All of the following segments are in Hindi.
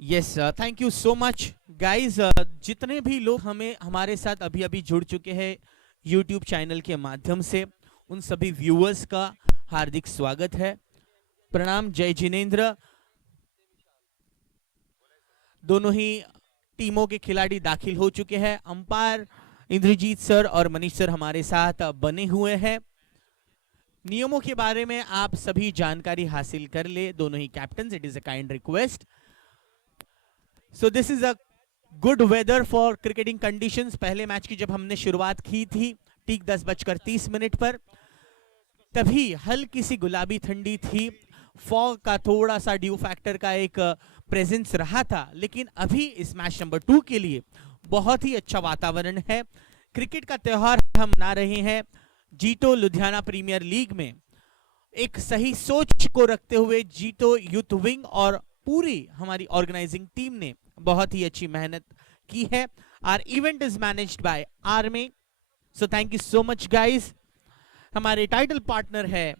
Yes, thank you so much guys. जितने भी लोग हमें हमारे साथ अभी अभी जुड़ चुके हैं यूट्यूब चैनल के माध्यम से, उन सभी व्यूअर्स का हार्दिक स्वागत है। प्रणाम, जय जिनेंद्र। दोनों ही टीमों के खिलाड़ी दाखिल हो चुके हैं। अंपायर इंद्रजीत सर और मनीष सर हमारे साथ बने हुए हैं। नियमों के बारे में आप सभी जानकारी हासिल कर ले, दोनों ही captain. It is a kind request. So this is a good weather for cricketing conditions. पहले मैच की जब हमने शुरुआत की थी ठीक 10:30 पर, तभी हल्की सी गुलाबी ठंडी थी। फॉग का थोड़ा सा ड्यू फैक्टर का एक प्रेजेंस रहा था, लेकिन अभी इस मैच नंबर 2 के लिए बहुत ही अच्छा वातावरण है। क्रिकेट का त्योहार हम मना रहे हैं जीतो लुधियाना प्रीमियर लीग में। एक सही सोच को रखते हुए जीतो यूथ विंग और पूरी हमारी ऑर्गेनाइजिंग टीम ने बहुत ही अच्छी मेहनत की है। Our event is managed by Army, so thank you so much guys. हमारे टाइटल पार्टनर है,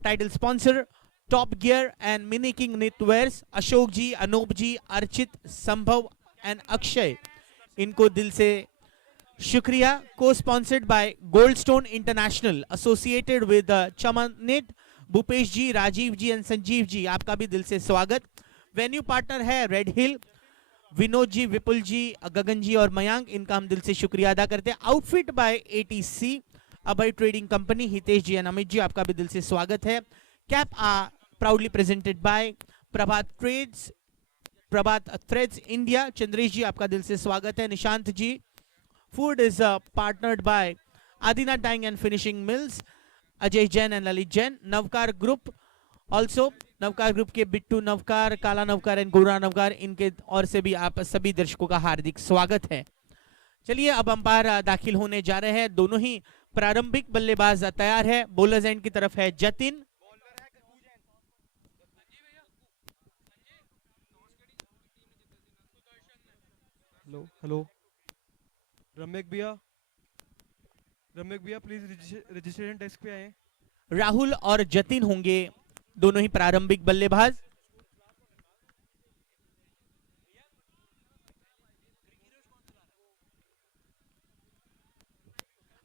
title sponsor Top Gear and Mini King Knitwears, Ashok ji, Anoop ji, Archit, Sambhav and Akshay. इनको दिल से शुक्रिया। को sponsored by Gold Stone International, associated with Chaman Knit, Bhupesh ji, Rajeev ji and Sanjeev ji, आपका भी दिल से स्वागत। वेन्यू पार्टनर है रेड हिल, विनोद जी, विपुल जी, गगन जी और मयांक, इनका हम दिल से शुक्रिया अदा करते हैं। Outfit by ATC, Abhay Trading Company, Hitesh ji and Amit ji, आपका भी दिल से स्वागत है। Cap are proudly presented by Prabhat Trades, Prabhat Threads India, Chandresh ji, आपका दिल से स्वागत है। Nishant ji, food is partnered by Adina Dyeing and Finishing Mills, Ajay Jain and Lalit Jain. Navkar Group also, Navkar Group के बिट्टू नवकार, काला नवकार एंड गोरा नवकार, इनके और से भी आप सभी दर्शकों का हार्दिक स्वागत है। चलिए अब अंपायर दाखिल होने जा रहे हैं। दोनों ही प्रारंभिक बल्लेबाज तैयार है। बॉलर्स एंड की तरफ है जतिन, हेलो हेलो। रम्यक भैया, रम्यक भैया प्लीज रजिस्ट्रेशन डेस्क पे आए। राहुल और जतिन होंगे दोनों ही प्रारंभिक बल्लेबाज।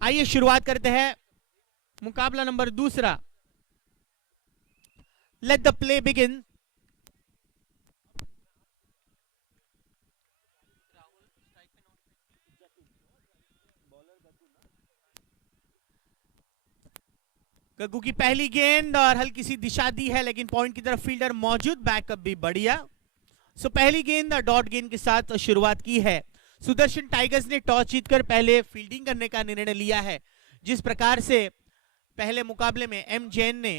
आइए शुरुआत करते हैं मुकाबला number 2। Let the play begin. Gaggu की पहली गेंद और हल्की सी दिशा दी है, लेकिन पॉइंट की तरफ फील्डर मौजूद, बैकअप भी बढ़िया। सो पहली गेंद डॉट गेंद के साथ शुरुआत की है। सुदर्शन टाइगर्स ने टॉस जीतकर पहले फील्डिंग करने का निर्णय लिया है। जिस प्रकार से पहले मुकाबले में एम जैन ने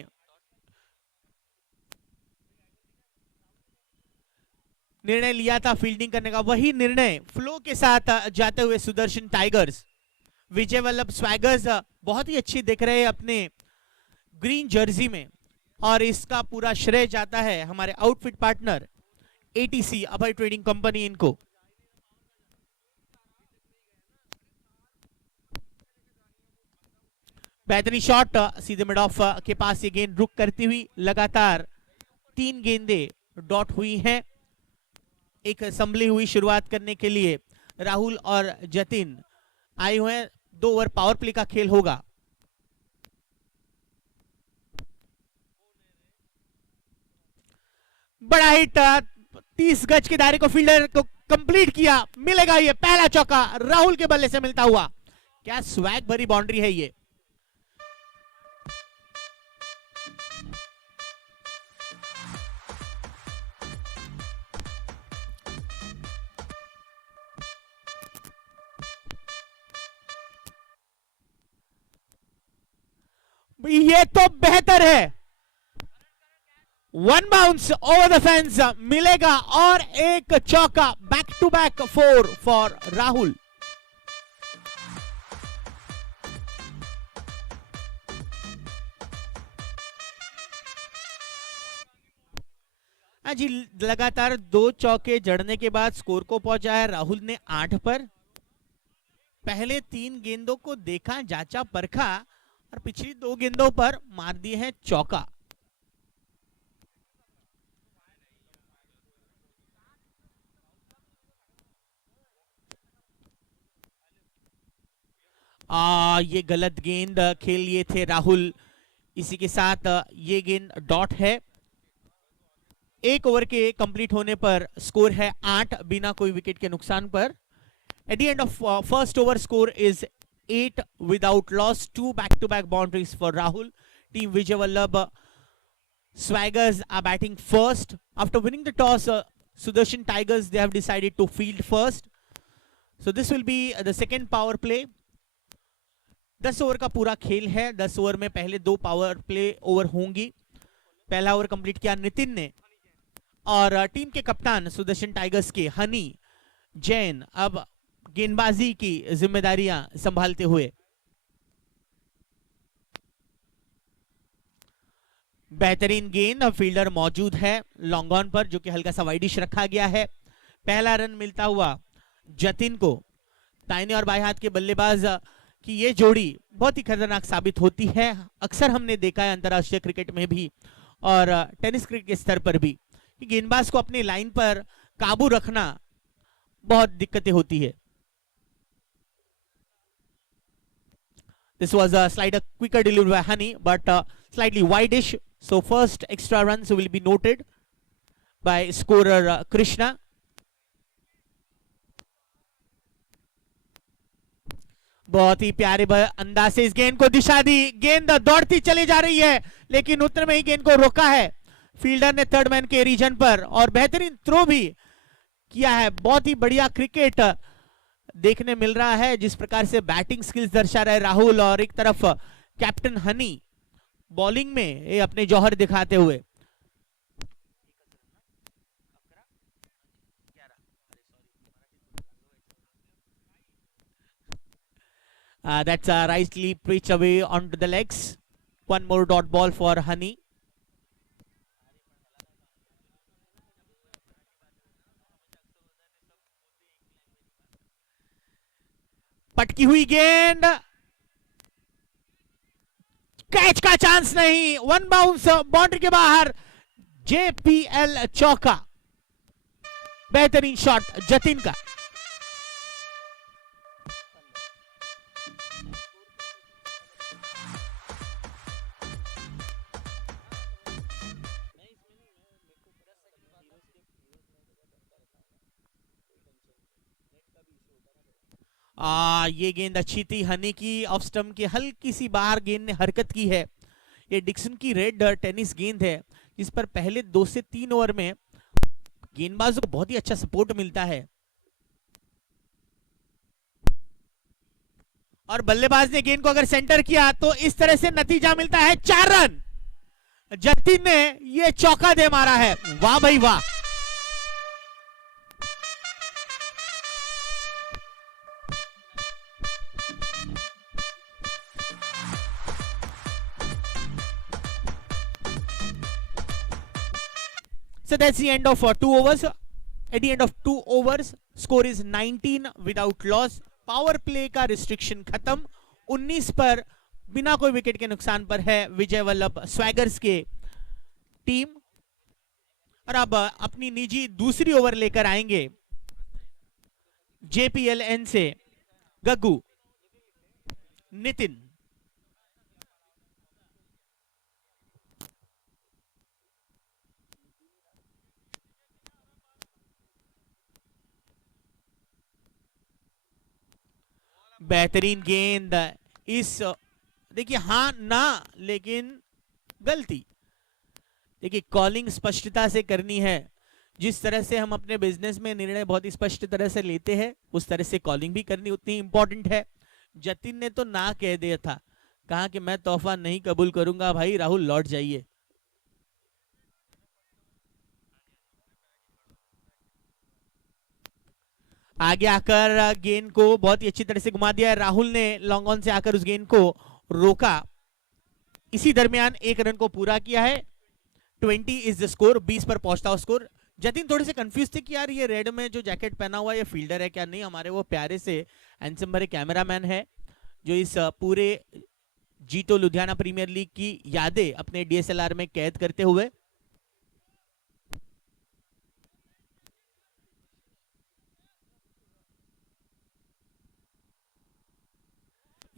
निर्णय लिया था फील्डिंग करने का, वही निर्णय फ्लो के साथ जाते हुए सुदर्शन टाइगर्स, विजय वल्लभ स्वैगर्स बहुत ही अच्छी दिख रहे हैं अपने ग्रीन जर्सी में, और इसका पूरा श्रेय जाता है हमारे outfit partner ATC, Abhay Trading company, इनको। बेहतरीन शॉट, सीधे मिड ऑफ के पास ये गेंद रुक करती हुई। लगातार 3 गेंदें डॉट हुई हैं। एक संभली हुई शुरुआत करने के लिए राहुल और जतिन आए हुए हैं। 2 ओवर पावर प्ले का खेल होगा। बड़ा हिट, 30 गज के दायरे को फील्डर को कंप्लीट किया। मिलेगा ये पहला चौका राहुल के बल्ले से मिलता हुआ। क्या स्वैग भरी बाउंड्री है ये। ये तो बेहतर है। 1 बाउंस ओवर द फेंस मिलेगा और एक चौका। Back to back 4 for Rahul. जी, लगातार 2 चौके जड़ने के बाद स्कोर को पहुंचा है राहुल ने 8 पर। पहले 3 गेंदों को देखा, जांचा, परखा और पिछली 2 गेंदों पर मार दिए हैं चौका। ये गलत गेंद खेल लिए थे राहुल। इसी के साथ ये गेंद डॉट है। एक ओवर के कंप्लीट होने पर स्कोर है 8 बिना कोई विकेट के नुकसान पर। At the end of first over score is 8 without loss. 2 back-to-back boundaries for Rahul. Team Vijay Vallabh Swaggers are batting first. After winning the toss, Sudarshan Tigers, they have decided to field first. So this will be the second power play. 10 over का पूरा खेल है। 10 ओवर में पहले 2 पावर प्ले ओवर होंगी। पहला ओवर कंप्लीट किया नितिन ने और टीम के कप्तान सुदर्शन टाइगर्स के हनी जैन अब गेंदबाजी की जिम्मेदारियां संभालते हुए। बेहतरीन गेंद, फील्डर मौजूद है लॉन्ग ऑन पर जो कि हल्का सा वाइडिश रखा गया है। पहला रन मिलता हुआ जतिन को। दाहिने और बाएं हाथ के बल्लेबाज की ये जोड़ी बहुत ही खतरनाक साबित होती है। अक्सर हमने देखा है अंतरराष्ट्रीय क्रिकेट में भी और टेनिस क्रिकेट के स्तर पर भी कि गेंदबाज को अपनी लाइन पर काबू रखना बहुत दिक्कतें होती है। This was a slight quicker delivery by Honey, but slightly wideish. So first extra runs will be noted by scorer Krishna. बहुत ही प्यारे अंदाज से इस गेंद को दिशा दी। गेंद दौड़ती चली जा रही है लेकिन उतने में ही गेंद को रोका है फील्डर ने थर्ड मैन के रीजन पर और बेहतरीन थ्रो भी किया है। बहुत ही बढ़िया क्रिकेट देखने मिल रहा है जिस प्रकार से बैटिंग स्किल्स दर्शा रहे राहुल और एक तरफ कैप्टन हनी बॉलिंग में ये अपने जौहर दिखाते हुए। That's a rightly pitch away onto the legs. One more dot ball for Honey. पटकी हुई गेंद, कैच का चांस नहीं, वन बाउंस बाउंड्री के बाहर। जेपीएल चौका, बेहतरीन शॉट जतिन का। ये गेंद अच्छी थी हनी की, ऑफ स्टंप के हल्की सी बाहर गेंद ने हरकत की है। ये डिक्सन की रेड टेनिस गेंद है जिस पर पहले 2 से 3 ओवर में गेंदबाजों को बहुत ही अच्छा सपोर्ट मिलता है और बल्लेबाज ने गेंद को अगर सेंटर किया तो इस तरह से नतीजा मिलता है 4 रन। जतिन ने ये चौका दे मारा है, वाह भाई वाह। So that's the end of 2 overs. At the end of 2 overs, score is 19 without loss. Power play का रिस्ट्रिक्शन खत्म। 19 पर बिना कोई विकेट के नुकसान पर है विजय वल्लभ स्वैगर्स के टीम। और अब अपनी निजी दूसरी ओवर लेकर आएंगे जेपीएलएन से गग्गू नितिन। बेहतरीन गेंद, इस देखिए हाँ ना लेकिन गलती। देखिए कॉलिंग स्पष्टता से करनी है। जिस तरह से हम अपने बिजनेस में निर्णय बहुत ही स्पष्ट तरह से लेते हैं उस तरह से कॉलिंग भी करनी उतनी इंपॉर्टेंट है। जतिन ने तो ना कह दिया था, कहा कि मैं तोहफा नहीं कबूल करूंगा भाई, राहुल लौट जाइए। आगे आकर गेंद को बहुत ही अच्छी तरह से घुमा दिया। राहुल ने लॉन्ग ऑन से आकर उस गेंद को रोका। इसी दरमियान 1 रन को पूरा किया है। 20 इज द स्कोर, 20 पर पहुंचता हुआ स्कोर। जतिन थोड़े से कंफ्यूज थे कि यार ये रेड में जो जैकेट पहना हुआ है ये फील्डर है क्या नहीं। हमारे वो प्यारे से हैंडसम भरे कैमरामैन है जो इस पूरे जीतो लुधियाना प्रीमियर लीग की यादें अपने डीएसएलआर में कैद करते हुए।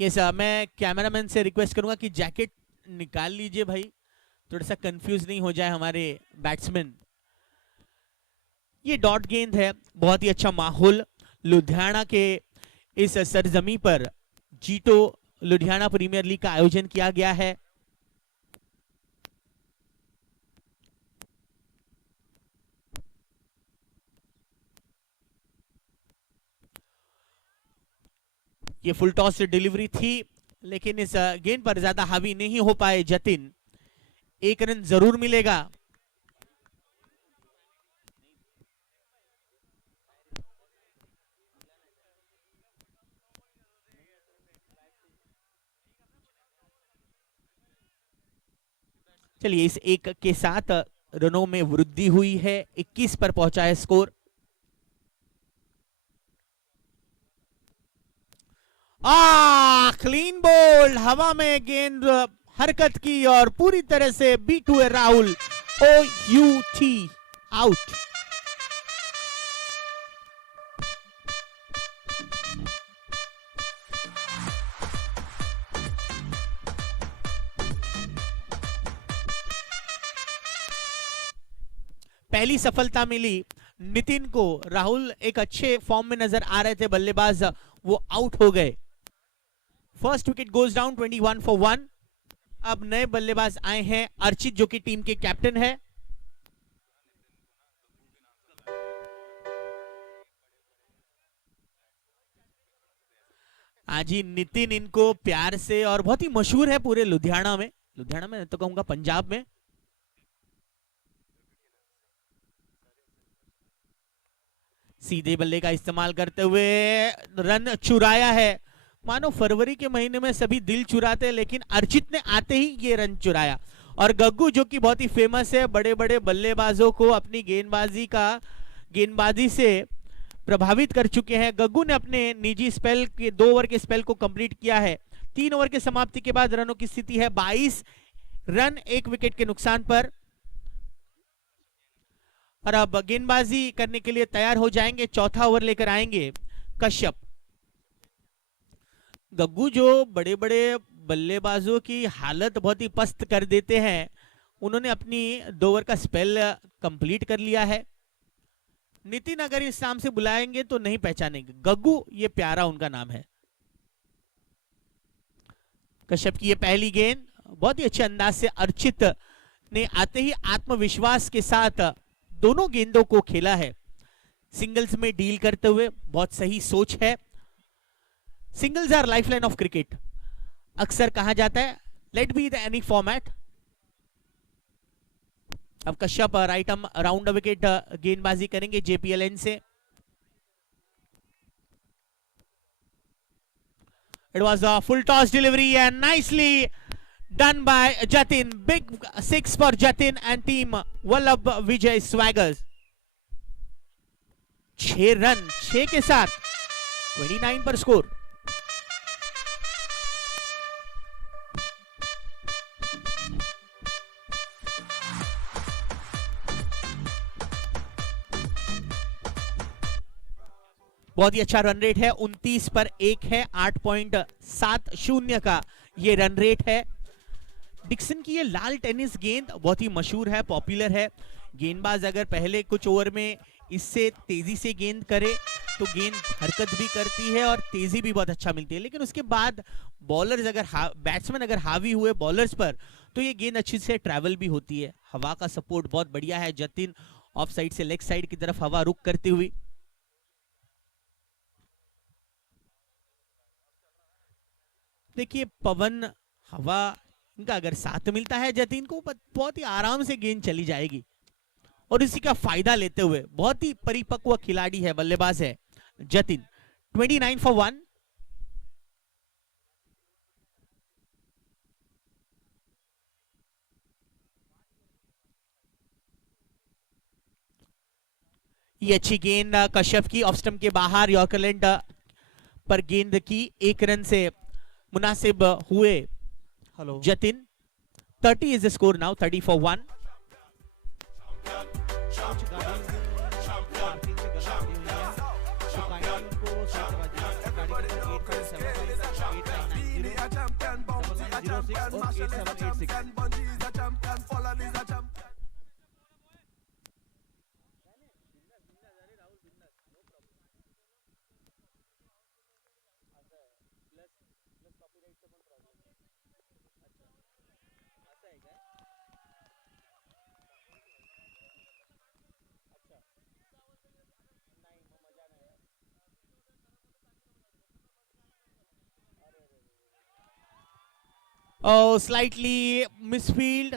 ये सर, मैं कैमरामैन से रिक्वेस्ट करूंगा कि जैकेट निकाल लीजिए भाई, थोड़ा सा कंफ्यूज नहीं हो जाए हमारे बैट्समैन। ये डॉट गेंद है, बहुत ही अच्छा माहौल लुधियाना के इस सरजमी पर जीतो लुधियाना प्रीमियर लीग का आयोजन किया गया है। ये फुल टॉस से डिलीवरी थी, लेकिन इस गेंद पर ज्यादा हावी नहीं हो पाए जतिन। एक रन जरूर मिलेगा। चलिए, इस एक के साथ रनों में वृद्धि हुई है, 21 पर पहुंचा है स्कोर। क्लीन बोल्ड, हवा में गेंद हरकत की और पूरी तरह से बीट हुए राहुल। OUT, out. पहली सफलता मिली नितिन को। राहुल एक अच्छे फॉर्म में नजर आ रहे थे बल्लेबाज, वो आउट हो गए। First wicket goes down, 21 for 1। अब नए बल्लेबाज आए हैं, अर्चित जो कि टीम के कैप्टन है। आज ही नितिन इनको प्यार से, और बहुत ही मशहूर है पूरे लुधियाना में तो कहूंगा पंजाब में। सीधे बल्ले का इस्तेमाल करते हुए रन चुराया है। मानो फरवरी के महीने में सभी दिल चुराते हैं, लेकिन अर्चित ने आते ही ये रन चुराया। और गग्गू जो कि बहुत ही फेमस है, बड़े बड़े बल्लेबाजों को अपनी गेंदबाजी से प्रभावित कर चुके हैं। गग्गू ने अपने निजी स्पेल के 2 ओवर के स्पेल को कंप्लीट किया है। 3 ओवर के समाप्ति के बाद रनों की स्थिति है 22 रन, 1 विकेट के नुकसान पर। और अब गेंदबाजी करने के लिए तैयार हो जाएंगे, चौथा ओवर लेकर आएंगे कश्यप। गग्गू जो बड़े बड़े बल्लेबाजों की हालत बहुत ही पस्त कर देते हैं, उन्होंने अपनी 2 ओवर का स्पेल कंप्लीट कर लिया है। नितिन अगर इस नाम से बुलाएंगे तो नहीं पहचानेंगे, गग्गू ये प्यारा उनका नाम है। कश्यप की ये पहली गेंद बहुत ही अच्छे अंदाज से अर्चित ने आते ही आत्मविश्वास के साथ दोनों गेंदों को खेला है। सिंगल्स में डील करते हुए बहुत सही सोच है। Singles are lifeline of cricket, अक्सर कहा जाता है, let be the any format. अब Kashyap right arm round wicket गेंदबाजी करेंगे JPLN से। It was a full toss delivery and nicely done by Jatin. Big 6 for Jatin and team Vallabh Vijay Swaggers. 6 run 6 के साथ 29 पर स्कोर। बहुत ही अच्छा रन रेट है, 29 पर 1 है, 8.70 का ये रन रेट है। डिक्सन की ये लाल टेनिस गेंद बहुत ही मशहूर है, पॉपुलर है। गेंदबाज अगर पहले कुछ ओवर में इससे तेजी से गेंद करे तो गेंद हरकत भी करती है और तेजी भी बहुत अच्छा मिलती है, लेकिन उसके बाद बॉलर्स अगर बैट्समैन अगर हावी हुए बॉलर्स पर तो ये गेंद अच्छी से ट्रैवल भी होती है। हवा का सपोर्ट बहुत बढ़िया है। जतिन ऑफ साइड से लेग साइड की तरफ हवा रुक करती हुई। देखिए पवन हवा इनका अगर साथ मिलता है जतिन को, बहुत ही आराम से गेंद चली जाएगी। और इसी का फायदा लेते हुए बहुत ही परिपक्व खिलाड़ी है, बल्लेबाज है जतिन। 29 for 1। ये अच्छी गेंद कश्यप की ऑफ स्टंप के बाहर, यॉर्करलैंड पर गेंद की 1 रन से मुनासिब हुए Jatin. 30 is the score now, 30 for 1। 06 और 8786। स्लाइटली मिसफील्ड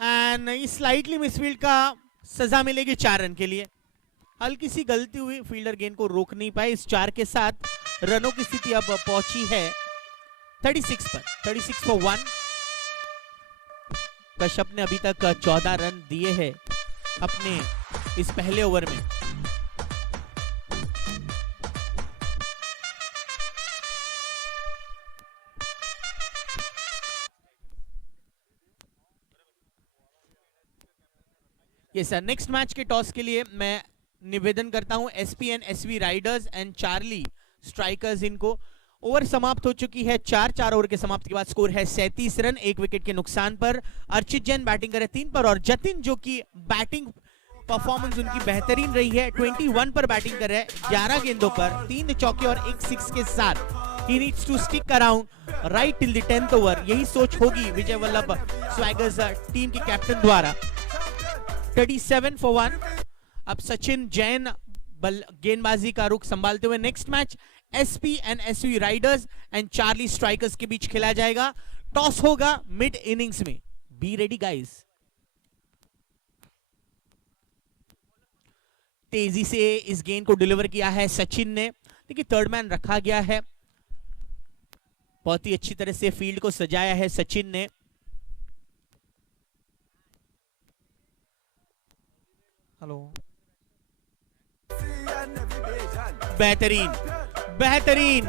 एंड इस स्लाइटली मिसफील्ड का सजा मिलेगी 4 रन के लिए। हल्की सी गलती हुई, फील्डर गेंद को रोक नहीं पाए। इस 4 के साथ रनों की स्थिति अब पहुंची है 36 पर, 36 फॉर 1। कश्यप ने अभी तक 14 रन दिए हैं अपने इस पहले ओवर में। ये सर नेक्स्ट मैच के टॉस के लिए मैं निवेदन करता हूं SP and SV riders and Charlie strikers इनको। ओवर समाप्त हो चुकी है, 4 ओवर के समाप्ति के बाद स्कोर है 37 रन 1 विकेट के नुकसान पर। अर्चित जैन बैटिंग करे 3 पर और जतिन जो कि बैटिंग परफॉर्मेंस उनकी बेहतरीन रही है 21 पर बैटिंग कर रहे हैं 11 गेंदों पर 3 चौके और 1 सिक्स के साथ। He needs to stick around right till the 10th over. यही सोच होगी विजय वल्लभ स्वैगर्स टीम के कैप्टन द्वारा। 37 फॉर 1। अब सचिन जैन गेंदबाजी का रुख संभालते हुए। Next match SP and SV riders and Charlie strikers के बीच खेला जाएगा। टॉस होगा मिड इनिंग्स में। Be ready guys. तेजी से इस गेंद को डिलीवर किया है सचिन ने। देखिए थर्ड मैन रखा गया है, बहुत ही अच्छी तरह से फील्ड को सजाया है सचिन ने। हेलो, बेहतरीन बेहतरीन,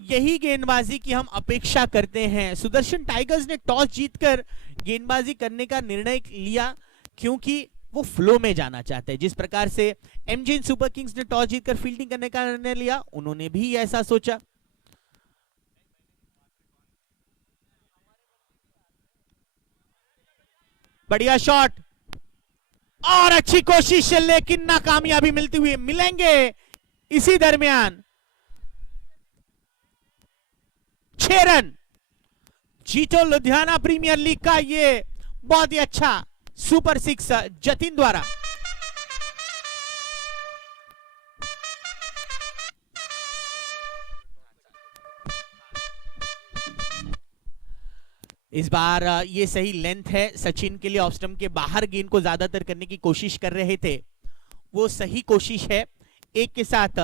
यही गेंदबाजी की हम अपेक्षा करते हैं। सुदर्शन टाइगर्स ने टॉस जीतकर गेंदबाजी करने का निर्णय लिया क्योंकि वो फ्लो में जाना चाहते हैं। जिस प्रकार से एमजे सुपर किंग्स ने टॉस जीतकर फील्डिंग करने का निर्णय लिया, उन्होंने भी ऐसा सोचा। बढ़िया शॉट और अच्छी कोशिश, लेकिन नाकामयाबी मिलती हुई मिलेंगे इसी दरमियान। 6 रन। जीतो लुधियाना प्रीमियर लीग का ये बहुत ही अच्छा सुपर 6 जतिन द्वारा। इस बार ये सही लेंथ है सचिन के लिए। ऑफ स्टंप के बाहर गेंद को ज्यादातर करने की कोशिश कर रहे थे, वो सही कोशिश है। 1 के साथ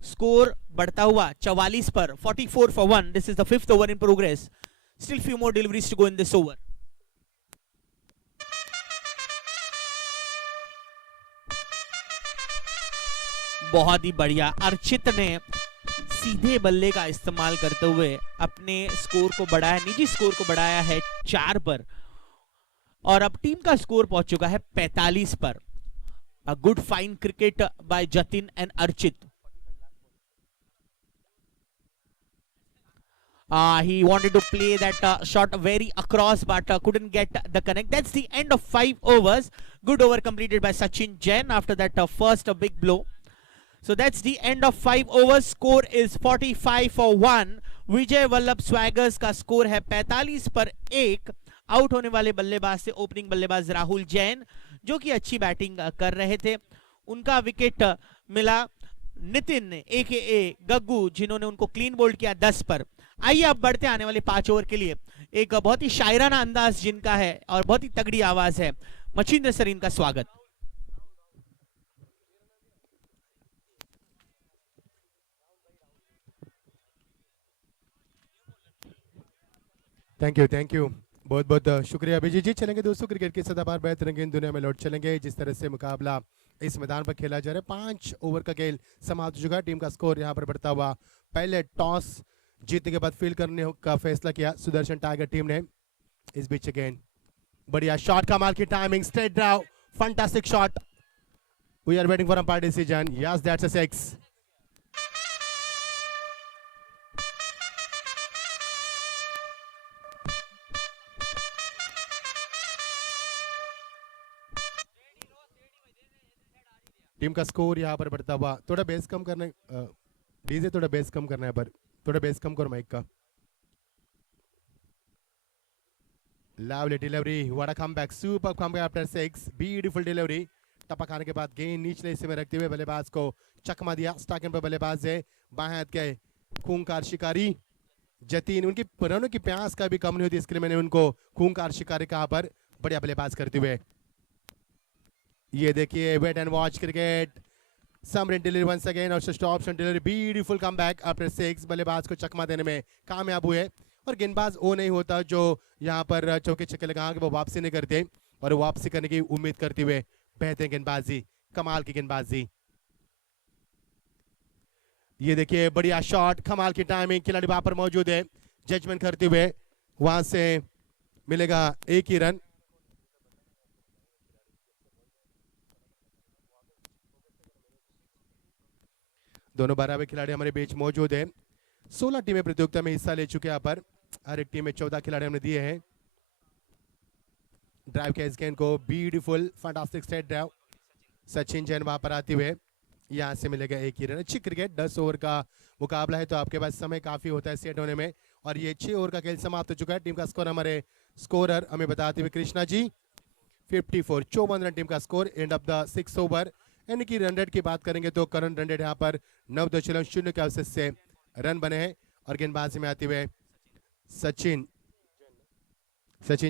स्कोर बढ़ता हुआ 44 पर। 44 for 1। This is the 5th over in progress. Still few more deliveries to go in this over. बहुत ही बढ़िया। अर्चित ने सीधे बल्ले का इस्तेमाल करते हुए अपने स्कोर को बढ़ाया, निजी स्कोर को बढ़ाया है 4 पर और अब टीम का स्कोर पहुंच चुका है 45 पर। A good fine cricket bye Jatin and Archit. He wanted to play that shot very across but couldn't get the connect. That's the end of 5 overs. Good over completed by Sachin Jain after that first big blow. So that's the end of 5 overs. Score is 45 for 1. विजय वल्लभ स्वैगर्स का स्कोर है 45 पर 1। आउट होने वाले बल्लेबाज से ओपनिंग बल्लेबाज राहुल जैन जो कि अच्छी बैटिंग कर रहे थे। उनका विकेट मिला नितिन AKA गग्गू जिन्होंने उनको क्लीन बोल्ड किया 10 पर। आइए अब बढ़ते आने वाले 5 ओवर के लिए। एक बहुत ही शायराना अंदाज जिनका है और बहुत ही तगड़ी आवाज है, मचिंद्र सर, इनका स्वागत। थैंक यू बहुत बहुत शुक्रिया अभिजीत जी। चलेंगे दोस्तों क्रिकेट की सदाबहार बेहतरीन दुनिया में लौट चलेंगे। जिस तरह से मुकाबला इस मैदान पर खेला जा रहा है, 5 ओवर का खेल समाप्त हो चुका है। टीम का स्कोर यहां पर बढ़ता हुआ, पहले टॉस जीतने के बाद फील्ड करने का फैसला किया सुदर्शन टाइगर टीम ने। इस बीच अगेन बढ़िया शॉट, कमाल की timing, straight drive, fantastic shot. We are waiting for umpire decision. Yes, that's a 6। Team का स्कोर यहाँ पर बढ़ता हुआ, थोड़ा बेस कम करने, डीजे थोड़ा बेस कम करना है, पर थोड़ा बेस कम करो माइक का। Lovely delivery, what a comeback, super comeback after 6, beautiful delivery। टपक आने के बाद गेंद निचले हिस्से में रखते हुए बल्लेबाज को चकमा दिया। स्टाकिंग पर बल्लेबाज है बाएं हाथ के खूंखार शिकारी जतीन, उनकी रनों की प्यास का भी कम नहीं होती, इसके लिए मैंने उनको खूंखार शिकारी कहा, पर बढ़िया बल्लेबाज करते हुए। ये देखिए वेट एंड वॉच क्रिकेट, समरिन डिलीवरी वंस अगेन और stops and delivery, beautiful comeback after 6। बल्लेबाज को चकमा देने में कामयाब हुए और गेंदबाज वो नहीं होता जो यहाँ पर चौके छक्के लगा के वो वापसी नहीं करते, और वापसी करने की उम्मीद करते हुए बेहतरीन गेंदबाजी, कमाल की गेंदबाजी। ये देखिए बढ़िया शॉट, कमाल की टाइमिंग, खिलाड़ी वहां पर मौजूद है जजमेंट करते हुए, वहां से मिलेगा एक ही रन। दोनों बराबर खिलाड़ी हमारे बीच मौजूद है। 16 टीमें प्रतियोगिता में हिस्सा ले चुके हैं, यहाँ पर हर एक टीम में 14 खिलाड़ी हमने दिए हैं। ड्राइव के इस गेंद को beautiful fantastic straight drive, Sachin Jain वहां पर आते हुए, यहाँ से मिलेगा एक ही रन। अच्छी क्रिकेट, 10 ओवर का मुकाबला है तो आपके पास समय काफी होता है सेट होने में, और ये 6 ओवर का खेल समाप्त हो चुका है। टीम का स्कोर हमारे स्कोरर हमें बताते हुए कृष्णा जी 54, 54 रन टीम का score end of the 6 over. यानी कि रन रेट की बात करेंगे तो करंट रन रेट यहाँ पर 9.0 के अवसर से रन बने हैं। और गेंदबाजी में आते हुए सचिन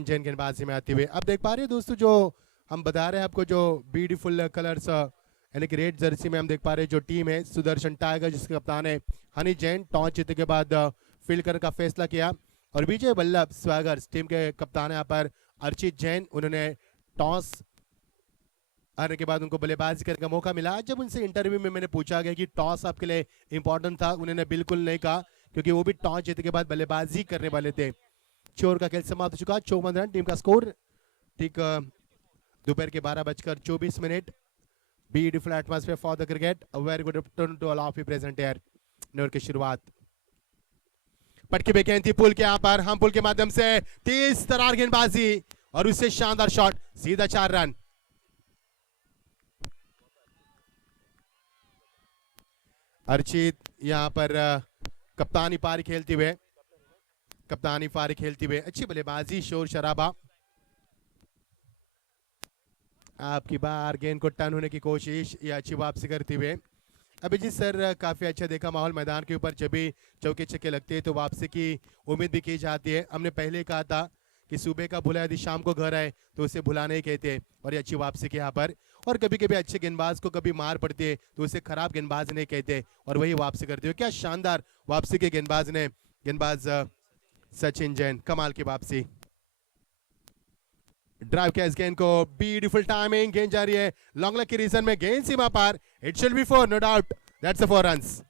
जैन गेंदबाजी में आते हुए, अब देख पा रहे हैं दोस्तों जो हम बता रहे हैं आपको, जो ब्यूटीफुल कलर्स यानी कि रेड जर्सी में हम देख पा रहे हैं जो टीम है सुदर्शन टाइगर जिसके कप्तान है हनी जैन, टॉस जीतने के बाद फील्ड करने का फैसला किया, और विजय वल्लभ स्वागर्स टीम के कप्तान है यहाँ पर अर्चित जैन, उन्होंने टॉस आने के बाद उनको बल्लेबाजी करने का मौका मिला। जब उनसे इंटरव्यू में मैंने पूछा गया कि टॉस आपके लिए इंपॉर्टेंट था, उन्होंने बिल्कुल नहीं कहा, क्योंकि वो भी टॉस जीतने के बाद बल्लेबाजी करने वाले थे। 6 ओवर का खेल समाप्त हो चुका, 54 रन टीम का स्कोर। ठीक दोपहर के 12:24। Beautiful atmosphere for the cricket, a very good afternoon to all of you present here. नोर की शुरुआत पटकी बेकेन थी पुल के, यहाँ पर हम पुल के माध्यम से तेज तरार गेंदबाजी और उससे शानदार शॉट, सीधा 4 रन। अर्चित यहाँ पर कप्तानी पारी खेलते हुए, अच्छी बल्लेबाजी, शोर शराबा। आपकी बार गेंद को टर्न होने की कोशिश या अच्छी वापसी करते हुए। अभिजीत सर काफी अच्छा देखा माहौल मैदान के ऊपर, जब भी चौके छक्के लगते हैं तो वापसी की उम्मीद भी की जाती है। हमने पहले कहा था कि सुबह का भुला यदि शाम को घर आए तो उसे भुला नहीं कहते, और ये अच्छी वापसी की यहाँ पर। और कभी कभी अच्छे गेंदबाज को कभी मार पड़ती है तो उसे खराब गेंदबाज नहीं कहते, और वही वापसी करते हुए क्या शानदार वापसी के गेंदबाज सचिन जैन, कमाल की वापसी। ड्राइव के इस गेंद को ब्यूटीफुल टाइमिंग, गेंद जा रही है लॉन्ग लेग की रीजन में, गेंद सीमा पार, it should be 4 no doubt, that's a 4 runs.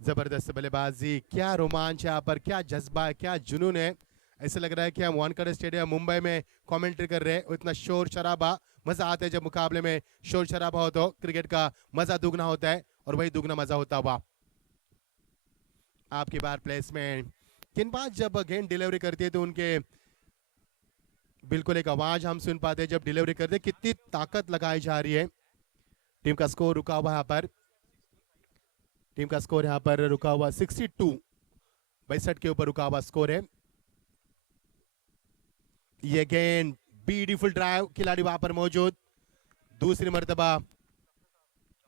जबरदस्त बल्लेबाजी, क्या रोमांच है यहाँ पर, क्या जज्बा है, क्या जुनून है। ऐसा लग रहा है कि हम वानखेड़े स्टेडियम मुंबई में कमेंट्री कर रहे हैं, इतना शोर शराबा, मजा आता है जब मुकाबले में शोर शराबा हो तो क्रिकेट का मजा दुगना होता है, और वही दुगना मजा होता हुआ। आपकी बार प्लेसमेंट, गेंदबाज जब गेंद डिलीवरी करती है तो उनके बिल्कुल एक आवाज हम सुन पाते हैं जब डिलीवरी करते, कितनी ताकत लगाई जा रही है। टीम का स्कोर रुका हुआ यहाँ पर, 62 62 के ऊपर रुका हुआ स्कोर है। ये गेंद ब्यूटीफुल ड्राइव, खिलाड़ी वहां पर मौजूद, दूसरी मर्तबा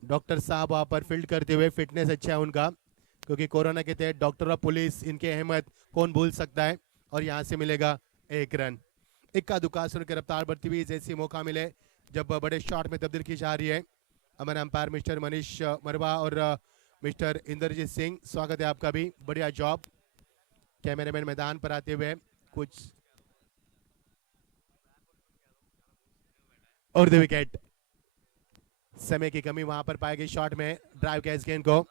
डॉक्टर साहब वहां पर फील्ड करते हुए, फिटनेस अच्छा है उनका, क्योंकि कोरोना के तहत डॉक्टर और पुलिस इनकी अहमियत कौन भूल सकता है। और यहां से मिलेगा 1 रन। इक्का दुक्का सुन के रफ्तार बढ़ती हुई, जैसी मौका मिले जब बड़े शॉट में तब्दील की जा रही है। हमारे अंपायर मिस्टर मनीष मरवा और मिस्टर इंद्रजीत सिंह, स्वागत है आपका भी, बढ़िया जॉब। कैमरामैन मैदान पर आते हुए कुछ और द विकेट, समय की कमी वहां पर पाई गई शॉट में। ड्राइव के इस गेंद को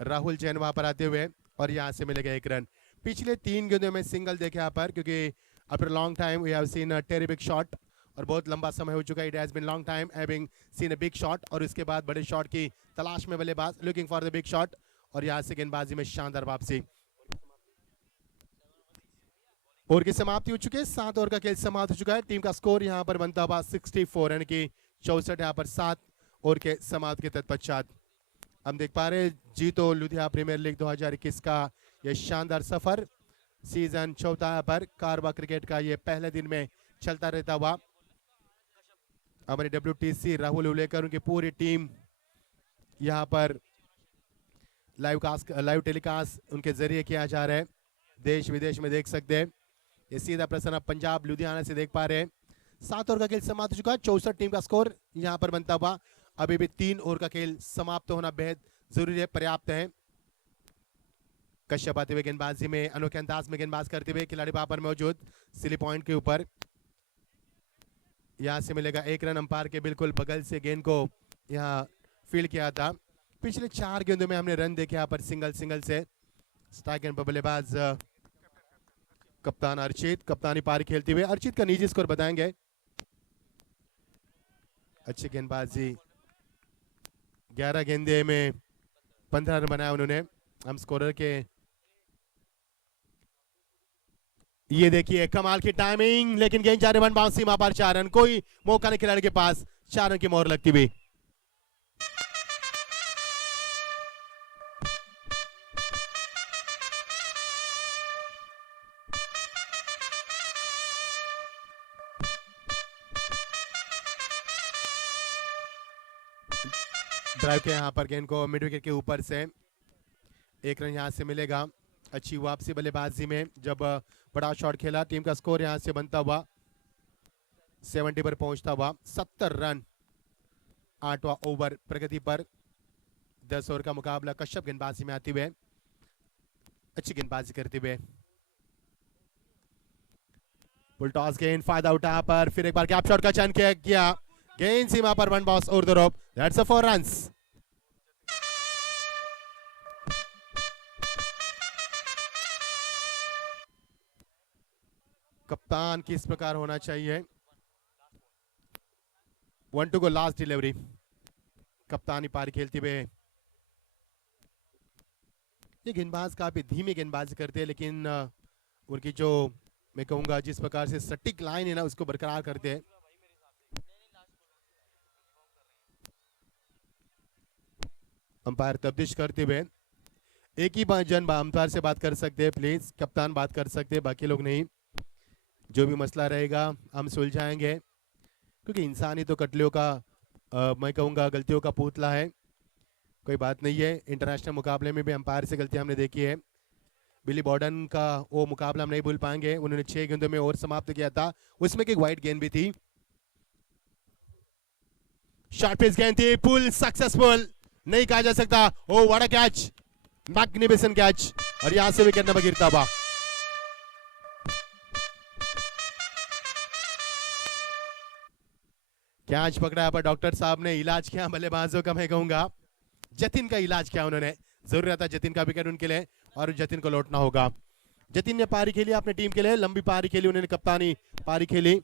राहुल जैन वहां पर आते हुए, और यहां से मिलेगा 1 रन। पिछले 3 गेंदों में सिंगल देखे यहाँ पर, क्योंकि after long time we have seen a terrific shot, और बहुत लंबा समय हो चुका है, it has been long time having seen a big shot, और उसके बाद बड़े शॉट की तलाश में बल्लेबाज, looking for the big shot, और यहां से गेंदबाजी में शानदार वापसी। ओवर की समाप्ति हो चुकी है, 7 ओवर का खेल समाप्त हो चुका है। टीम का स्कोर यहां पर बनता हुआ 64 यानी कि 64 यहां पर 7 ओवर के समाप्त के तत्पश्चात हम देख पा रहे जीतो लुधियाना प्रीमियर लीग 2021 का यह शानदार सफर सीजन चौथा पर कारवा क्रिकेट का ये पहले दिन में चलता रहता हुआ हमारे WTC राहुल उलेकर उनकी पूरी टीम यहां पर लाइव टेलीकास्ट उनके जरिए किया जा रहा है, देश विदेश में देख सकते हैं। ये सीधा प्रसारण पंजाब लुधियाना से देख पा रहे हैं। 7 ओवर का खेल समाप्त हो चुका है, 64 टीम का स्कोर यहां पर बनता हुआ अभी भी 3 ओवर का खेल समाप्त होना बेहद जरूरी है, पर्याप्त है। कश्यप आते हुए गेंदबाजी में अनोखे अंदाज में गेंदबाज करते हुए खिलाड़ी वहां पर मौजूद सिली पॉइंट के ऊपर। यहां से मिलेगा 1 रन, अंपायर के बिल्कुल बगल से गेंद को यहां फील्ड किया था। पिछले 4 गेंदों में हमने रन देखे यहाँ पर सिंगल से। स्ट्राइक एंड बल्लेबाज कप्तान अर्चित, कप्तानी पारी खेलते हुए। अर्चित का निजी स्कोर बताएंगे। अच्छी गेंदबाजी, 11 गेंदे में 15 रन बनाया उन्होंने। हम स्कोरर के ये देखिए कमाल की टाइमिंग, लेकिन गेंद जा रहे वन बाउंस सीमा पर 4 रन, कोई मौका नहीं खिलाड़ी के पास, 4 रन की मोहर लगती हुई। ड्राइव के यहाँ पर गेंद को मिड विकेट के ऊपर से 1 रन यहाँ से मिलेगा। अच्छी वापसी बल्लेबाजी में जब बड़ा शॉट खेला। टीम का स्कोर यहाँ से बनता हुआ 70 पर पहुंचता हुआ 70 रन 8वां ओवर प्रगति पर। 10 ओवर का मुकाबला कश्यप गेंदबाजी में आते हुए, अच्छी गेंदबाजी करते हुए। फुल टॉस गेंद, फायदा उठा पर फिर एक बार कैप शॉट का चयन किया। गेंद सीमा पर one bounce over the rope, that's a 4 runs. कप्तान किस प्रकार होना चाहिए। 1 टू गो, लास्ट डिलीवरी। कप्तानी पारी खेलते हुए ये गेंदबाज काफी धीमी गेंदबाजी करते हैं, लेकिन उनकी जो मैं कहूंगा जिस प्रकार से सटीक लाइन है ना उसको बरकरार करते हैं। अंपायर तब्दीश करते हुए एक ही जन अंपायर से बात कर सकते हैं, प्लीज कप्तान बात कर सकते हैं, बाकी लोग नहीं। जो भी मसला रहेगा हम सुलझाएंगे, क्योंकि इंसान ही तो कटलियों का मैं कहूँगा गलतियों का पुतला है। कोई बात नहीं है, इंटरनेशनल मुकाबले में भी अंपायर से गलतियां हमने देखी है। बिली बॉर्डन का वो मुकाबला हम नहीं भूल पाएंगे, उन्होंने 6 गेंदों में ओवर समाप्त किया था, उसमें एक वाइट गेंद भी थी। शॉर्ट पिच गेंद थी, पुल सक्सेसफुल नहीं कहा जा सकता। Oh what a catch, magnificent catch, और यहां से विकेट नंबर गिरता हुआ। कैच पकड़ा पर डॉक्टर साहब ने इलाज किया बल्लेबाजों का, मैं कहूंगा जतिन का इलाज किया उन्होंने। जरूरत था जतिन का विकेट उनके लिए, और जतिन को लौटना होगा। जतिन ने पारी खेली अपने टीम के लिए, लंबी पारी खेली उन्होंने, कप्तानी पारी खेली,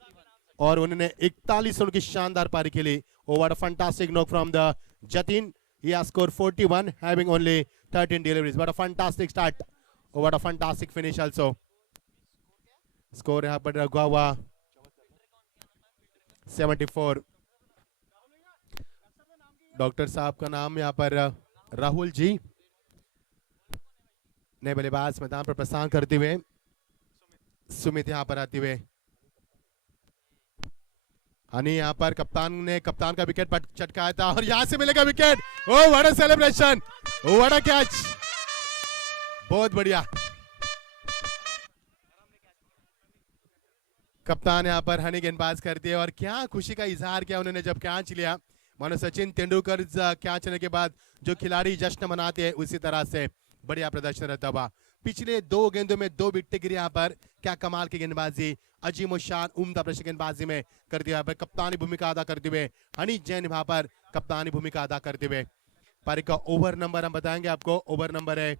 और उन्होंने 41 रन की शानदार पारी खेली। Oh, what a fantastic knock from the Jatin. He has scored 41, having only 13 deliveries. What a fantastic start. Oh, what a fantastic finish also. Score यहाँ पर रखा हुआ 74। डॉक्टर साहब का नाम यहाँ पर राहुल जी। नए बल्लेबाज मैदान पर प्रस्थान करते हुए सुमित यहाँ पर आते हुए। हनी यहाँ पर कप्तान का विकेट चटकाया था, और यहां से मिलेगा wicket. Oh what a celebration, oh what a catch, बहुत बढ़िया। कप्तान यहाँ पर हनी गेंदबाज करती है, और क्या खुशी का इजहार किया उन्होंने जब कैच लिया। मानो सचिन तेंदुलकर कैच लेने के बाद जो खिलाड़ी जश्न मनाते हैं, उसी तरह से बढ़िया प्रदर्शन रहता हुआ। पिछले 2 गेंदों में 2 विकेट गिरी यहाँ पर। क्या कमाल की गेंदबाजी, अजीम शान उम्दा प्रदर्शन गेंदबाजी में करते हुए, कप्तानी भूमिका अदा करते हुए हनी जैन वहां पर कप्तानी भूमिका अदा करते हुए। पारी का ओवर नंबर हम बताएंगे आपको। ओवर नंबर है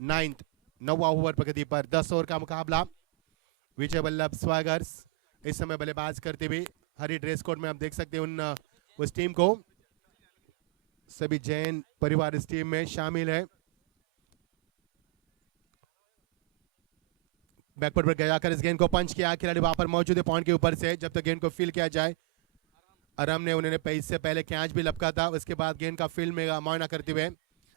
9th, 9वां ओवर प्रगति पर। 10 ओवर का मुकाबला। विजय वल्लभ स्वागर्स इस समय बल्लेबाज करते हुए, हरी ड्रेस कोड में आप देख सकते हैं उस टीम को। सभी जैन परिवार इस टीम में शामिल है। बैकवर्ड पर गया कर इस गेंद को पंच किया, खिलाड़ी वहां पर मौजूद है पॉइंट के ऊपर से, जब तक गेंद को फील किया जाए। आराम ने उन्होंने इससे पहले कैच भी लपका था, उसके बाद गेंद का फील्ड में मुआयना करते हुए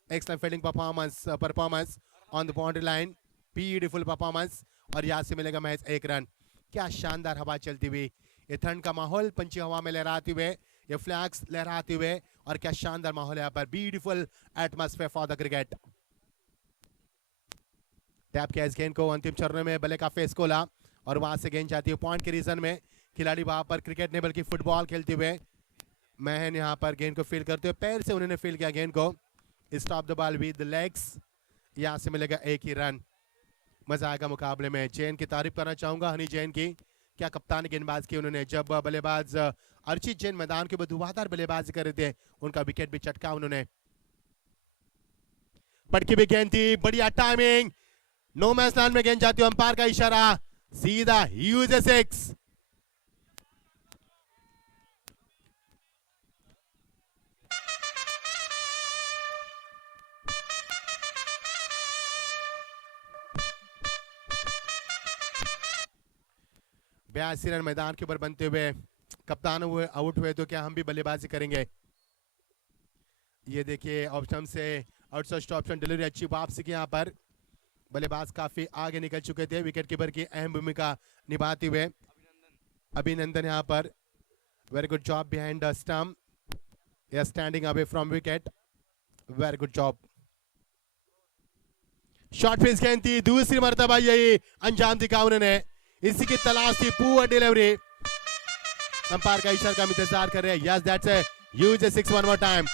excellent fielding performance on the boundary line, beautiful performance, और यहाँ से मिलेगा मैच 1 रन। क्या शानदार हवा चलती हुई, ये ठंड का माहौल पंछी हवा में लहराते हुए, ये फ्लैग्स लहराते हुए, और क्या शानदार माहौल है यहाँ पर, beautiful atmosphere for the cricket. Tap किया इस गेंद को अंतिम चरण में, बल्ले का फेस खोला और वहां से गेंद जाती है पॉइंट के रीजन में। खिलाड़ी वहां पर क्रिकेट नहीं बल्कि फुटबॉल खेलते हुए, महन यहाँ पर गेंद को फील करते हुए पैर से उन्होंने फील किया गेंद को, stop the ball with the legs, यहाँ से मिलेगा 1 ही रन। मजा आएगा मुकाबले में। जैन की तारीफ करना चाहूंगा, हनी जैन की, क्या कप्तान गेंदबाज की उन्होंने। जब बल्लेबाज अर्चित जैन मैदान के धुआंधार बल्लेबाजी कर रहे थे, उनका विकेट भी चटका उन्होंने। पटकी भी गेंद थी, बढ़िया टाइमिंग, नो मैच लाइन में गेंद जाती है, अंपायर का इशारा, सीधा ह्यूज 6। बयासी रन मैदान के ऊपर बनते हुए, कप्तान हुए आउट हुए तो क्या हम भी बल्लेबाजी करेंगे। ये देखिए ऑप्शन से आउटसाइड ऑप्शन डिलीवरी अच्छी वापसी की, यहाँ पर बल्लेबाज काफी आगे निकल चुके थे, विकेट कीपर की अहम भूमिका निभाते हुए। अभिनंदन यहाँ पर, very good job behind the stump, या standing away from wicket, very good job. Short pitch गेंद थी, दूसरी मर्तबा यही अंजाम दिखा उन्होंने, इसी की तलाश थी, पुअर डिलीवरी। अंपायर का इशारा का हम इंतजार कर रहे हैं। Yes that's a huge 6 one more time.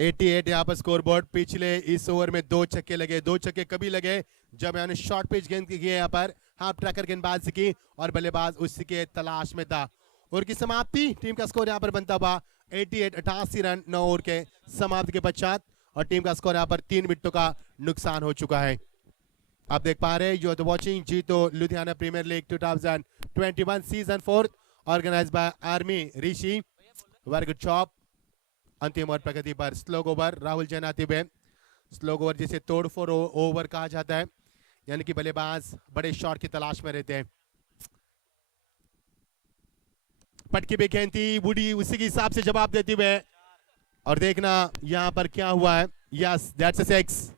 88 यहाँ पर स्कोर बोर्ड। पिछले इस ओवर में 2 छक्के लगे, 2 छक्के कभी लगे जब यानी शॉर्ट पिच गेंद की यहाँ पर हाफ ट्रैकर गेंदबाजी की और बल्लेबाज उसी के तलाश में था। ओवर की समाप्ति, टीम का स्कोर यहाँ पर बनता हुआ 88 रन 9 ओवर के समाप्ति के पश्चात, और टीम का स्कोर यहाँ पर 3 विकेटों का नुकसान हो चुका है। आप देख पा रहे हैं, you are watching JITO Ludhiana Premier League 2021 season 4 organised by Army Rishi, very good job. अंतिम ओवर प्रगति पर स्लोग ओवर, राहुल जैन आते हुए, स्लोग ओवर जिसे तोड़फोड़ ओवर कहा जाता है, यानी कि बल्लेबाज बड़े शॉट की तलाश में रहते हैं। पटकी भी गेंद थी, वुडी उसी के हिसाब से जवाब देते हुए, और देखना यहां पर क्या हुआ है। Yes that's a 6।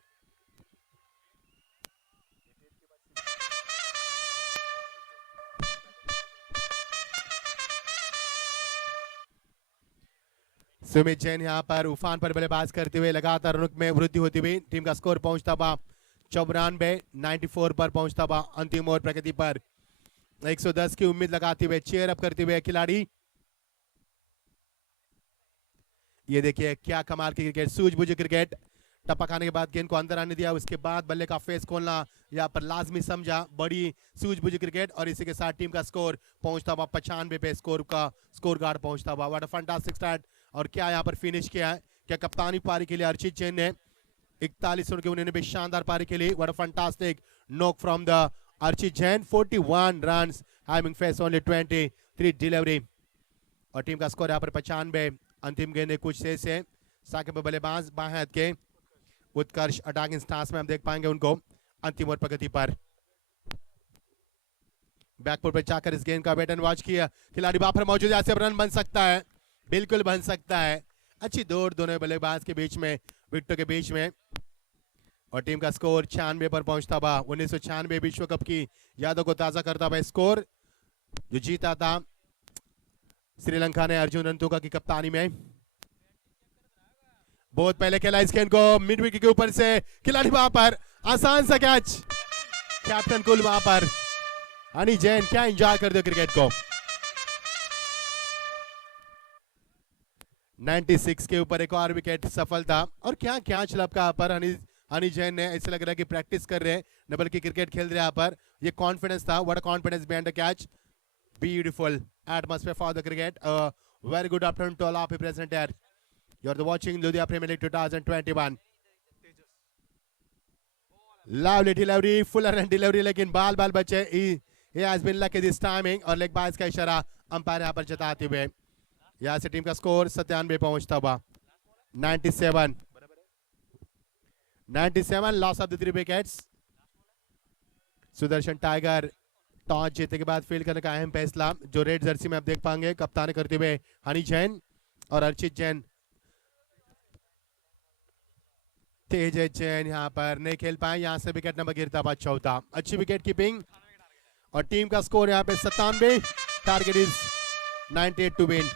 Sumit Jain यहां पर उफान पर बल्लेबाज करते हुए, लगातार रुख में वृद्धि होती हुई, टीम का स्कोर पहुंचता हुआ 94 पर पहुंचता हुआ अंतिम ओवर प्रगति पर 110 की उम्मीद लगाते हुए, चेयर अप करते हुए खिलाड़ी। ये देखिए क्या कमाल की क्रिकेट, सूझबूझ क्रिकेट। टप्पा खाने के बाद गेंद को अंदर आने दिया, उसके बाद बल्ले का फेस खोलना यहाँ पर लाजमी समझा, बड़ी सूझबूझ क्रिकेट। और इसी के साथ टीम का स्कोर पहुंचता हुआ 95 पे स्कोर गार्ड पहुंचता हुआ। What a fantastic start. और क्या यहाँ पर फिनिश किया है, क्या कप्तानी पारी के लिए अर्चित जैन ने 41 रन के उन्होंने भी शानदार पारी के लिए। What a fantastic knock from the Archit Jain, 41 runs having face only 23 delivery, और टीम का स्कोर यहाँ पर 95। अंतिम गेंद कुछ से साकिब बल्लेबाज बाएं हाथ के उत्कर्ष अटैकिंग स्टांस में हम देख पाएंगे उनको अंतिम ओवर प्रगति पर। बैकफुट पर जाकर इस गेंद का वेट एंड वॉच किया, खिलाड़ी वहां पर मौजूद है, ऐसे रन बन सकता है, बिल्कुल बन सकता है। अच्छी दौड़ दोनों बल्लेबाज के बीच में, विकेटों के बीच में, और टीम का स्कोर 96 पर पहुंचता हुआ 1996 विश्व कप की यादों को ताजा करता हुआ स्कोर जो जीता था श्रीलंका ने अर्जुन रंतुका की कप्तानी में। बहुत पहले खेला इस गेंद को मिड विकेट के ऊपर से, खिलाड़ी वहां पर आसान सा कैच, कैप्टन कुल वहां पर। हनी जैन क्या एंजॉय कर दो क्रिकेट को। 96 के ऊपर एक और विकेट सफल था, और क्या कैच लपका पर हनी जैन ने, ऐसे लग रहा है कि प्रैक्टिस कर रहे हैं न बल्कि क्रिकेट खेल रहे हैं यहाँ पर। ये कॉन्फिडेंस था, what a confidence behind the catch, beautiful atmosphere for the cricket. Very good afternoon to all of present here. You are watching Ludhiana Premier League 2021. Lovely delivery, fuller and delivery, लेकिन बाल बचे। He has been lucky this timing, और लेग बाइज का इशारा अंपायर यहाँ पर जताते हुए, यहाँ से टीम का स्कोर 97 पहुंचता हुआ 97। 97 loss of the 3 wickets. Sudarshan tiger toss जीतने के बाद फील्ड करने का अहम फैसला जो रेड जर्सी में आप देख पाएंगे कप्तानी करते हुए हनी जैन और अर्चित जैन। तेज जैन यहां पर नहीं खेल पाए, यहां से विकेट नंबर गिरता हुआ चौथा। अच्छी विकेट कीपिंग और टीम का स्कोर यहां पे 97। Target is 98 to win.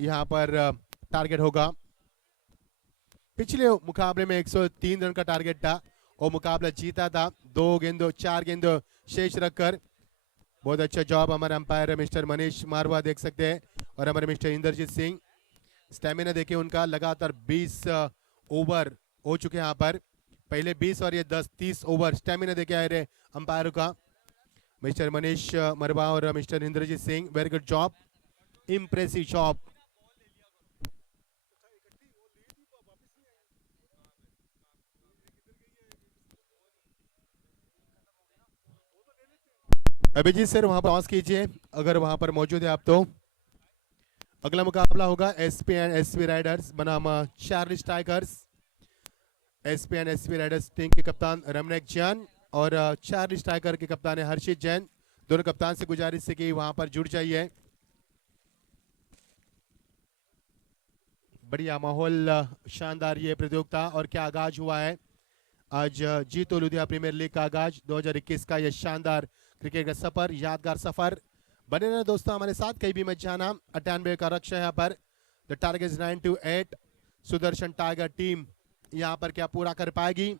यहां पर टारगेट होगा। पिछले मुकाबले में 103 रन का टारगेट था और मुकाबला जीता था 4 गेंदों शेष रखकर। बहुत अच्छा जॉब हमारे अंपायर मिस्टर मनीष मारवा देख सकते हैं और हमारे मिस्टर इंद्रजीत सिंह। स्टेमिना देखिए उनका, लगातार 20 ओवर हो चुके हैं यहाँ पर। पहले 20 और ये 10-30 ओवर स्टेमिना देखे आए रहे अंपायर का मिस्टर मनीष मरवा और mister Indrajit Singh. Very good job, impressive job. Abhijit sir वहां पर टॉस कीजिए अगर वहां पर मौजूद है आप तो। अगला मुकाबला होगा एसपी एंड एसवी राइडर्स बनाम Charlie's tigers. SP and SV riders team के कप्तान रमनेक जैन और चार्लिस टाइगर के कप्तान है हर्षित जैन। दोनों कप्तान से गुजारिश है कि वहां पर जुड़ जाइए। बढ़िया माहौल, शानदार ये प्रतियोगिता और क्या आगाज हुआ है आज। जीतो लुधियाना प्रीमियर लीग का आगाज 2021 का यह शानदार क्रिकेट का सफर, यादगार सफर बने रहना दोस्तों हमारे साथ। कहीं भी मत जाना। 98 का रक्षा यहाँ पर। The target is 9-8। Sudarshan tiger team यहाँ पर क्या पूरा कर पाएगी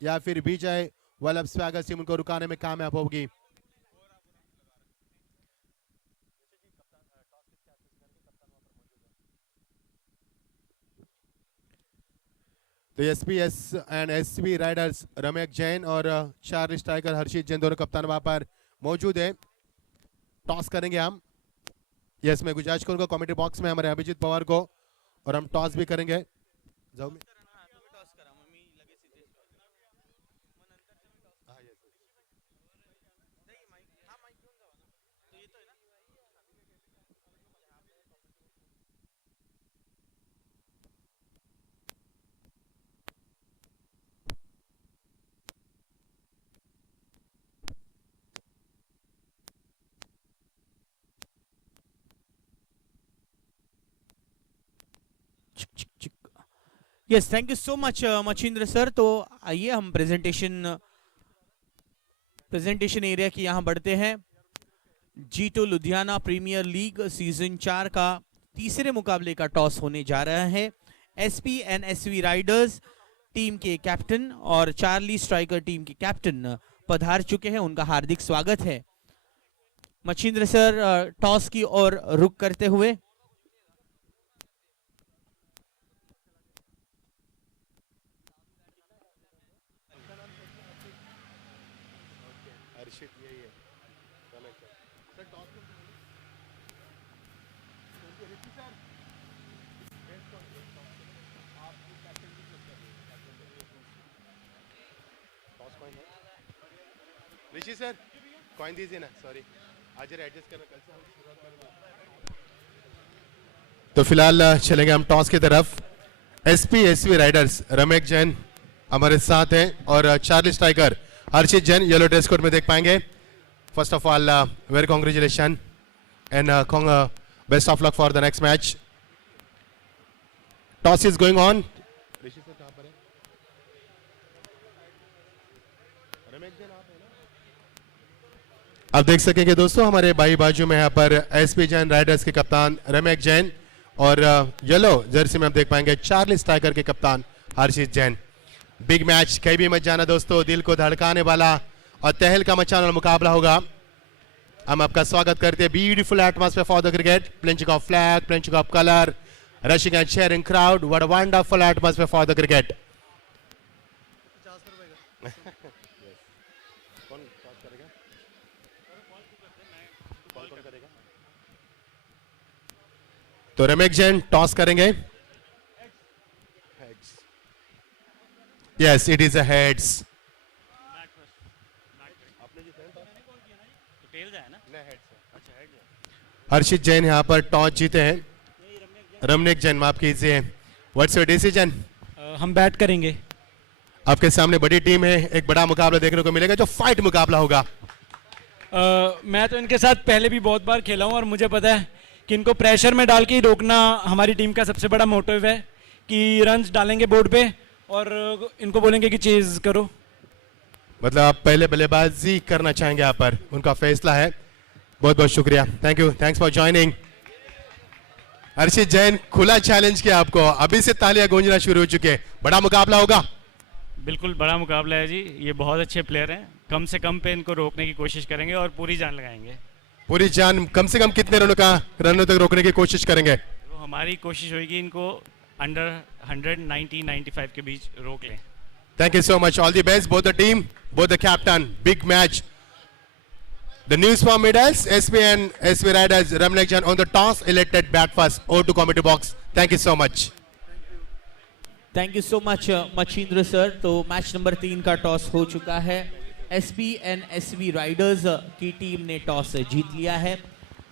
या फिर विजय वल्लभ स्वागत सिंह उनको रुकाने में कामयाब होगी। तो SPS and SV riders Ramesh Jain और चार्लिस टाइगर हर्षित जैन दोनों कप्तान वहां पर मौजूद है। टॉस करेंगे हम। यस, मैं गुजारिश करूंगा कमेंट्री बॉक्स में हमारे अभिजीत पवार को, और हम टॉस भी करेंगे। जाओ मैं yes, thank you so much Machindra sir. तो आइए हम प्रेजेंटेशन एरिया की यहाँ बढ़ते हैं। जीतो लुधियाना प्रीमियर लीग सीजन 4 का तीसरे मुकाबले का टॉस होने जा रहा है। SP and SV riders team के कैप्टन और चार्ली स्ट्राइकर टीम के कैप्टन पधार चुके हैं, उनका हार्दिक स्वागत है। मचिंद्र सर टॉस की ओर रुख करते हुए। ऋषि सर कॉइन दीजिए ना, सॉरी आज एडजस्ट करना, कल से हम शुरुआत करेंगे। तो फिलहाल चलेंगे हम टॉस की तरफ। SP SV riders Ramesh Jain हमारे साथ हैं और Charlie's tiger Harshit Jain yellow dress code में देख पाएंगे। First of all very congratulation and best of luck for the next match. Toss is going on. Rishi sir कहां पर है? रमेश जैन आप है ना? आप देख सकेंगे दोस्तों हमारे बाई बाजू में यहाँ पर एसपी जैन राइडर्स के कप्तान रमेश जैन और येलो जर्सी में आप देख पाएंगे चार्लिस टाइगर के कप्तान हर्षित जैन। बिग मैच, कहीं भी मत जाना दोस्तों, दिल को धड़काने वाला और तहलका मचाने वाला मुकाबला होगा। हम आपका स्वागत करते हैं। Beautiful atmosphere for the cricket, plenty of flag, plenty of colour, rushing and cheering crowd. What a wonderful atmosphere for the cricket. कौन टॉस करेगा? कौन करेगा? तो रमेश जैन टॉस करेंगे। Yes, it is a heads. Tails है ना? नहीं, heads है। अच्छा हेड है। हर्षित जैन यहाँ पर टॉस जीते हैं। रमनेक जैन, माफ कीजिए, व्हाट्स योर डिसीजन? हम बैट करेंगे। आपके सामने बड़ी टीम है, एक बड़ा मुकाबला देखने को मिलेगा जो फाइट मुकाबला होगा। मैं तो इनके साथ पहले भी बहुत बार खेला हूँ और मुझे पता है कि इनको प्रेशर में डाल के ही रोकना हमारी टीम का सबसे बड़ा मोटिव है कि रन्स डालेंगे बोर्ड पे और इनको बोलेंगे कि चेज करो। मतलब आप पहले बल्लेबाजी करना चाहेंगे यहाँ पर, उनका फैसला है। बहुत बहुत शुक्रिया, thank you, thanks for joining. Harshit Jain, खुला चैलेंज किया आपको, अभी से तालियां गूंजना शुरू हो चुके हैं, बड़ा मुकाबला होगा। बिल्कुल बड़ा मुकाबला है जी, ये बहुत अच्छे प्लेयर हैं, कम से कम पे इनको रोकने की कोशिश करेंगे और पूरी जान लगाएंगे। पूरी जान, कम से कम कितने रनों तक रोकने की कोशिश करेंगे? तो हमारी कोशिश होगी इनको अंडर 190-95 के बीच रोक लें। Thank you so much. All the best, both the team, both the captain. Big match. The news from medals, SP and SP Riders, Ramnek Jan on the toss, elected bat first. Over to committee box. Thank you so much. Thank you so much Machindra sir. तो मैच नंबर 3 का टॉस हो चुका है। एसपी एंड एसवी राइडर्स की टीम ने टॉस जीत लिया है।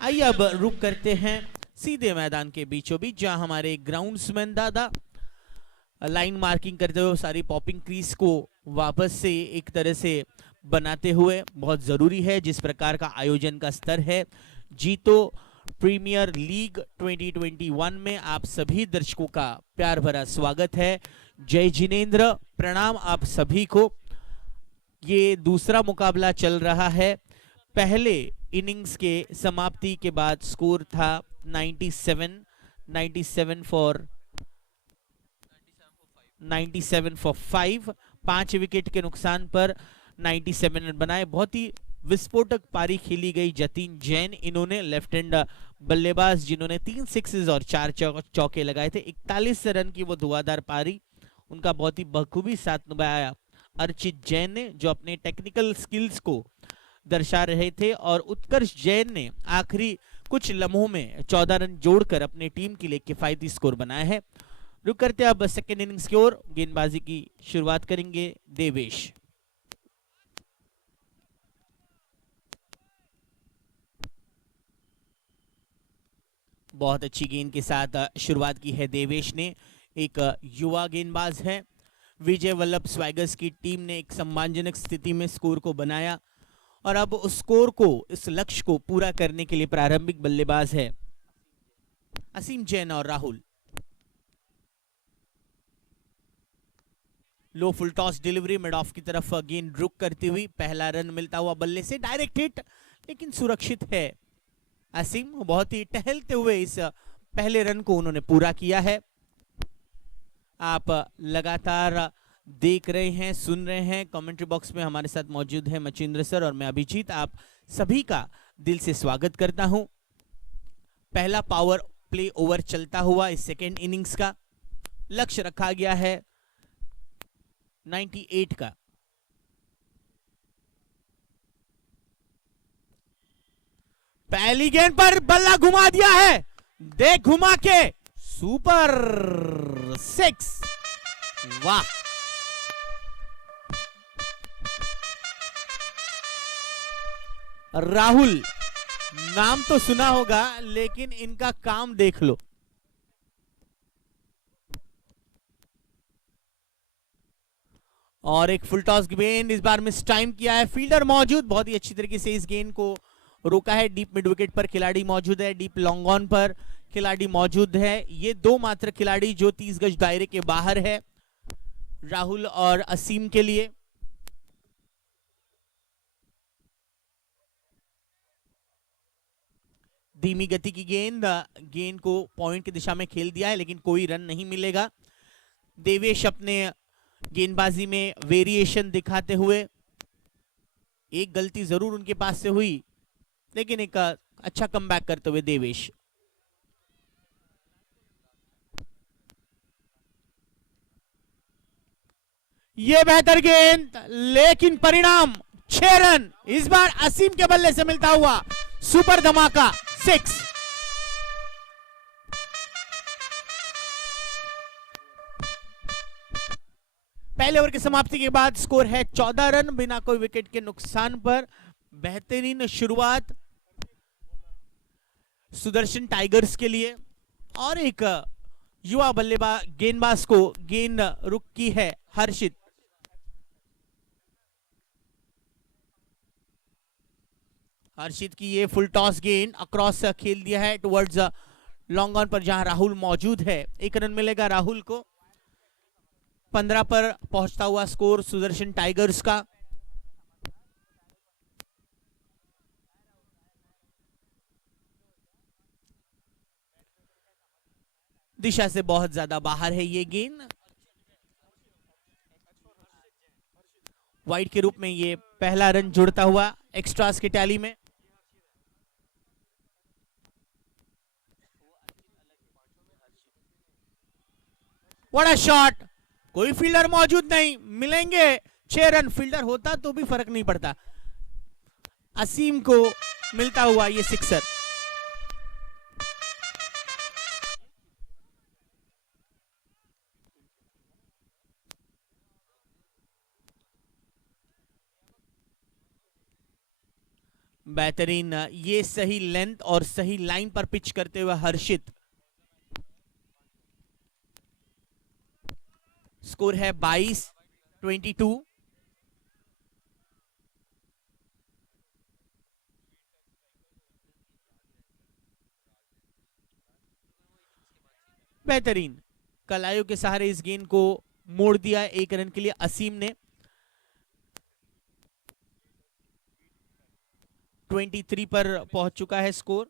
आइए अब रुक करते हैं सीधे मैदान के बीचों बीच, जहां हमारे ग्राउंड्समैन दादा लाइन मार्किंग करते हुए सारी पॉपिंग क्रीज को वापस से एक तरह से बनाते हुए, बहुत जरूरी है जिस प्रकार का आयोजन का स्तर है। जीतो प्रीमियर लीग 2021 में आप सभी दर्शकों का प्यार भरा स्वागत है। जय जिनेंद्र, प्रणाम आप सभी को। ये दूसरा मुकाबला चल रहा है। पहले इनिंग्स के समाप्ति के बाद स्कोर था 97 फॉर 5। 5 विकेट के नुकसान पर 97 रन बनाए। बहुत ही विस्फोटक पारी खेली गई जतिन जैन, इन्होंने लेफ्ट हैंड बल्लेबाज जिन्होंने 3 सिक्सेस और 4 चौके लगाए थे। 41 रन की वो धुआंधार पारी, उनका बहुत ही बखूबी साथ निभाया अर्चित जैन ने, जो अपने टेक्निकल स्किल्स को दर्शा रहे थे, और उत्कर्ष जैन ने आखिरी कुछ लम्हों में 14 रन जोड़कर अपनी टीम के लिए किफायती स्कोर बनाया है। रुक करते अब सेकेंड इनिंग्स की ओर। गेंदबाजी की शुरुआत करेंगे देवेश। बहुत अच्छी गेंद के साथ शुरुआत की है देवेश ने। एक युवा गेंदबाज है। विजय वल्लभ स्वैगर्स की टीम ने एक सम्मानजनक स्थिति में स्कोर को बनाया और अब उस स्कोर को, इस लक्ष्य को पूरा करने के लिए प्रारंभिक बल्लेबाज है असीम जैन और Rahul. Low full toss delivery mid off की तरफ गेंद रुक करती हुई, पहला रन मिलता हुआ बल्ले से, डायरेक्ट हिट लेकिन सुरक्षित है। असीम बहुत ही टहलते हुए इस पहले रन को उन्होंने पूरा किया है। आप लगातार देख रहे हैं, सुन रहे हैं। कमेंट्री बॉक्स में हमारे साथ मौजूद है मचिंद्र सर और मैं अभिजीत। आप सभी का दिल से स्वागत करता हूं। पहला पावर प्ले ओवर चलता हुआ इस सेकेंड इनिंग्स का। लक्ष्य रखा गया है 98 का। पहली गेंद पर बल्ला घुमा दिया है, देख घुमा के, सुपर 6। वाह, राहुल नाम तो सुना होगा लेकिन इनका काम देख लो। और एक फुल टॉस गेंद इस बार मिस टाइम किया है। फील्डर मौजूद, बहुत ही अच्छी तरीके से इस गेंद को रोका है। डीप मिड विकेट पर खिलाड़ी मौजूद है, डीप लॉन्ग ऑन पर खिलाड़ी मौजूद है। ये दो मात्र खिलाड़ी जो 30 गज दायरे के बाहर है राहुल और असीम के लिए। धीमी गति की गेंद को पॉइंट की दिशा में खेल दिया है लेकिन कोई रन नहीं मिलेगा। देवेश अपने गेंदबाजी में वेरिएशन दिखाते हुए, एक गलती जरूर उनके पास से हुई लेकिन एक अच्छा कमबैक करते हुए देवेश। ये बेहतर गेंद लेकिन परिणाम 6 रन इस बार असीम के बल्ले से मिलता हुआ, सुपर धमाका 6। पहले ओवर की समाप्ति के बाद स्कोर है 14 रन बिना कोई विकेट के नुकसान पर। बेहतरीन शुरुआत सुदर्शन टाइगर्स के लिए, और एक युवा बल्लेबाज गेंदबाज को गेंद रुक की है हर्षित। हर्षित की ये फुल टॉस गेंद अक्रॉस खेल दिया है टुवर्ड्स लॉन्ग ऑन पर, जहां राहुल मौजूद है। 1 रन मिलेगा राहुल को। 15 पर पहुंचता हुआ स्कोर सुदर्शन टाइगर्स का। दिशा से बहुत ज्यादा बाहर है ये गेंद। वाइड के रूप में ये पहला रन जुड़ता हुआ एक्स्ट्रास की टैली में। व्हाट अ शॉट, कोई फील्डर मौजूद नहीं, मिलेंगे 6 रन। फील्डर होता तो भी फर्क नहीं पड़ता। असीम को मिलता हुआ ये सिक्सर। बेहतरीन ये सही लेंथ और सही लाइन पर पिच करते हुए हर्षित। स्कोर है 22-22। बेहतरीन कलाइयों के सहारे इस गेंद को मोड़ दिया 1 रन के लिए असीम ने। 23 पर पहुंच चुका है स्कोर।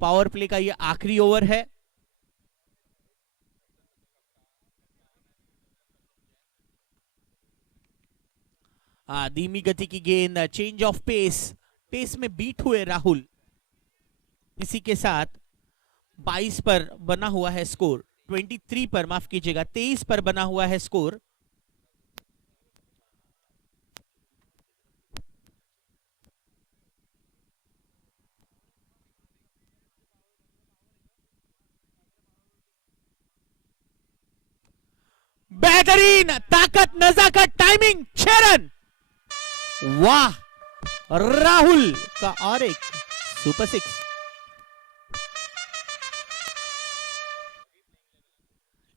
पावर प्ले का ये आखिरी ओवर है। धीमी गति की गेंद, चेंज ऑफ पेस में बीट हुए राहुल। इसी के साथ 22 पर बना हुआ है स्कोर। 23 पर, माफ कीजिएगा, 23 पर बना हुआ है स्कोर। बेहतरीन ताकत, नजाकत, टाइमिंग, 6 रन। वाह, राहुल का और एक सुपर 6।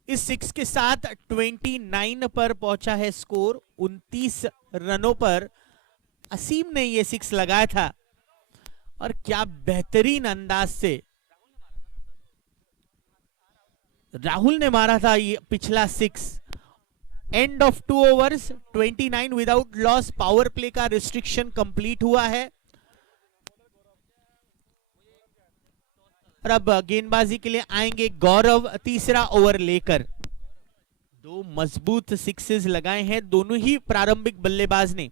इस 6 के साथ 29 पर पहुंचा है स्कोर। 29 रनों पर असीम ने ये 6 लगाया था, और क्या बेहतरीन अंदाज से राहुल ने मारा था ये पिछला 6। End of 2 overs, 29 without loss. Power play का रिस्ट्रिक्शन कंप्लीट हुआ है। और अब गेंदबाजी के लिए आएंगे गौरव, तीसरा ओवर लेकर। 2 मजबूत 6 लगाए हैं दोनों ही प्रारंभिक बल्लेबाज ने।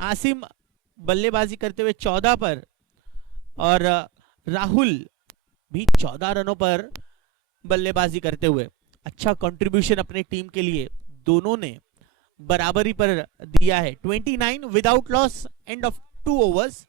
आसिम बल्लेबाजी करते हुए 14 पर, और राहुल भी 14 रनों पर बल्लेबाजी करते हुए। अच्छा कंट्रीब्यूशन अपने टीम के लिए दोनों ने बराबरी पर दिया है। 29 without loss, end of 2 overs.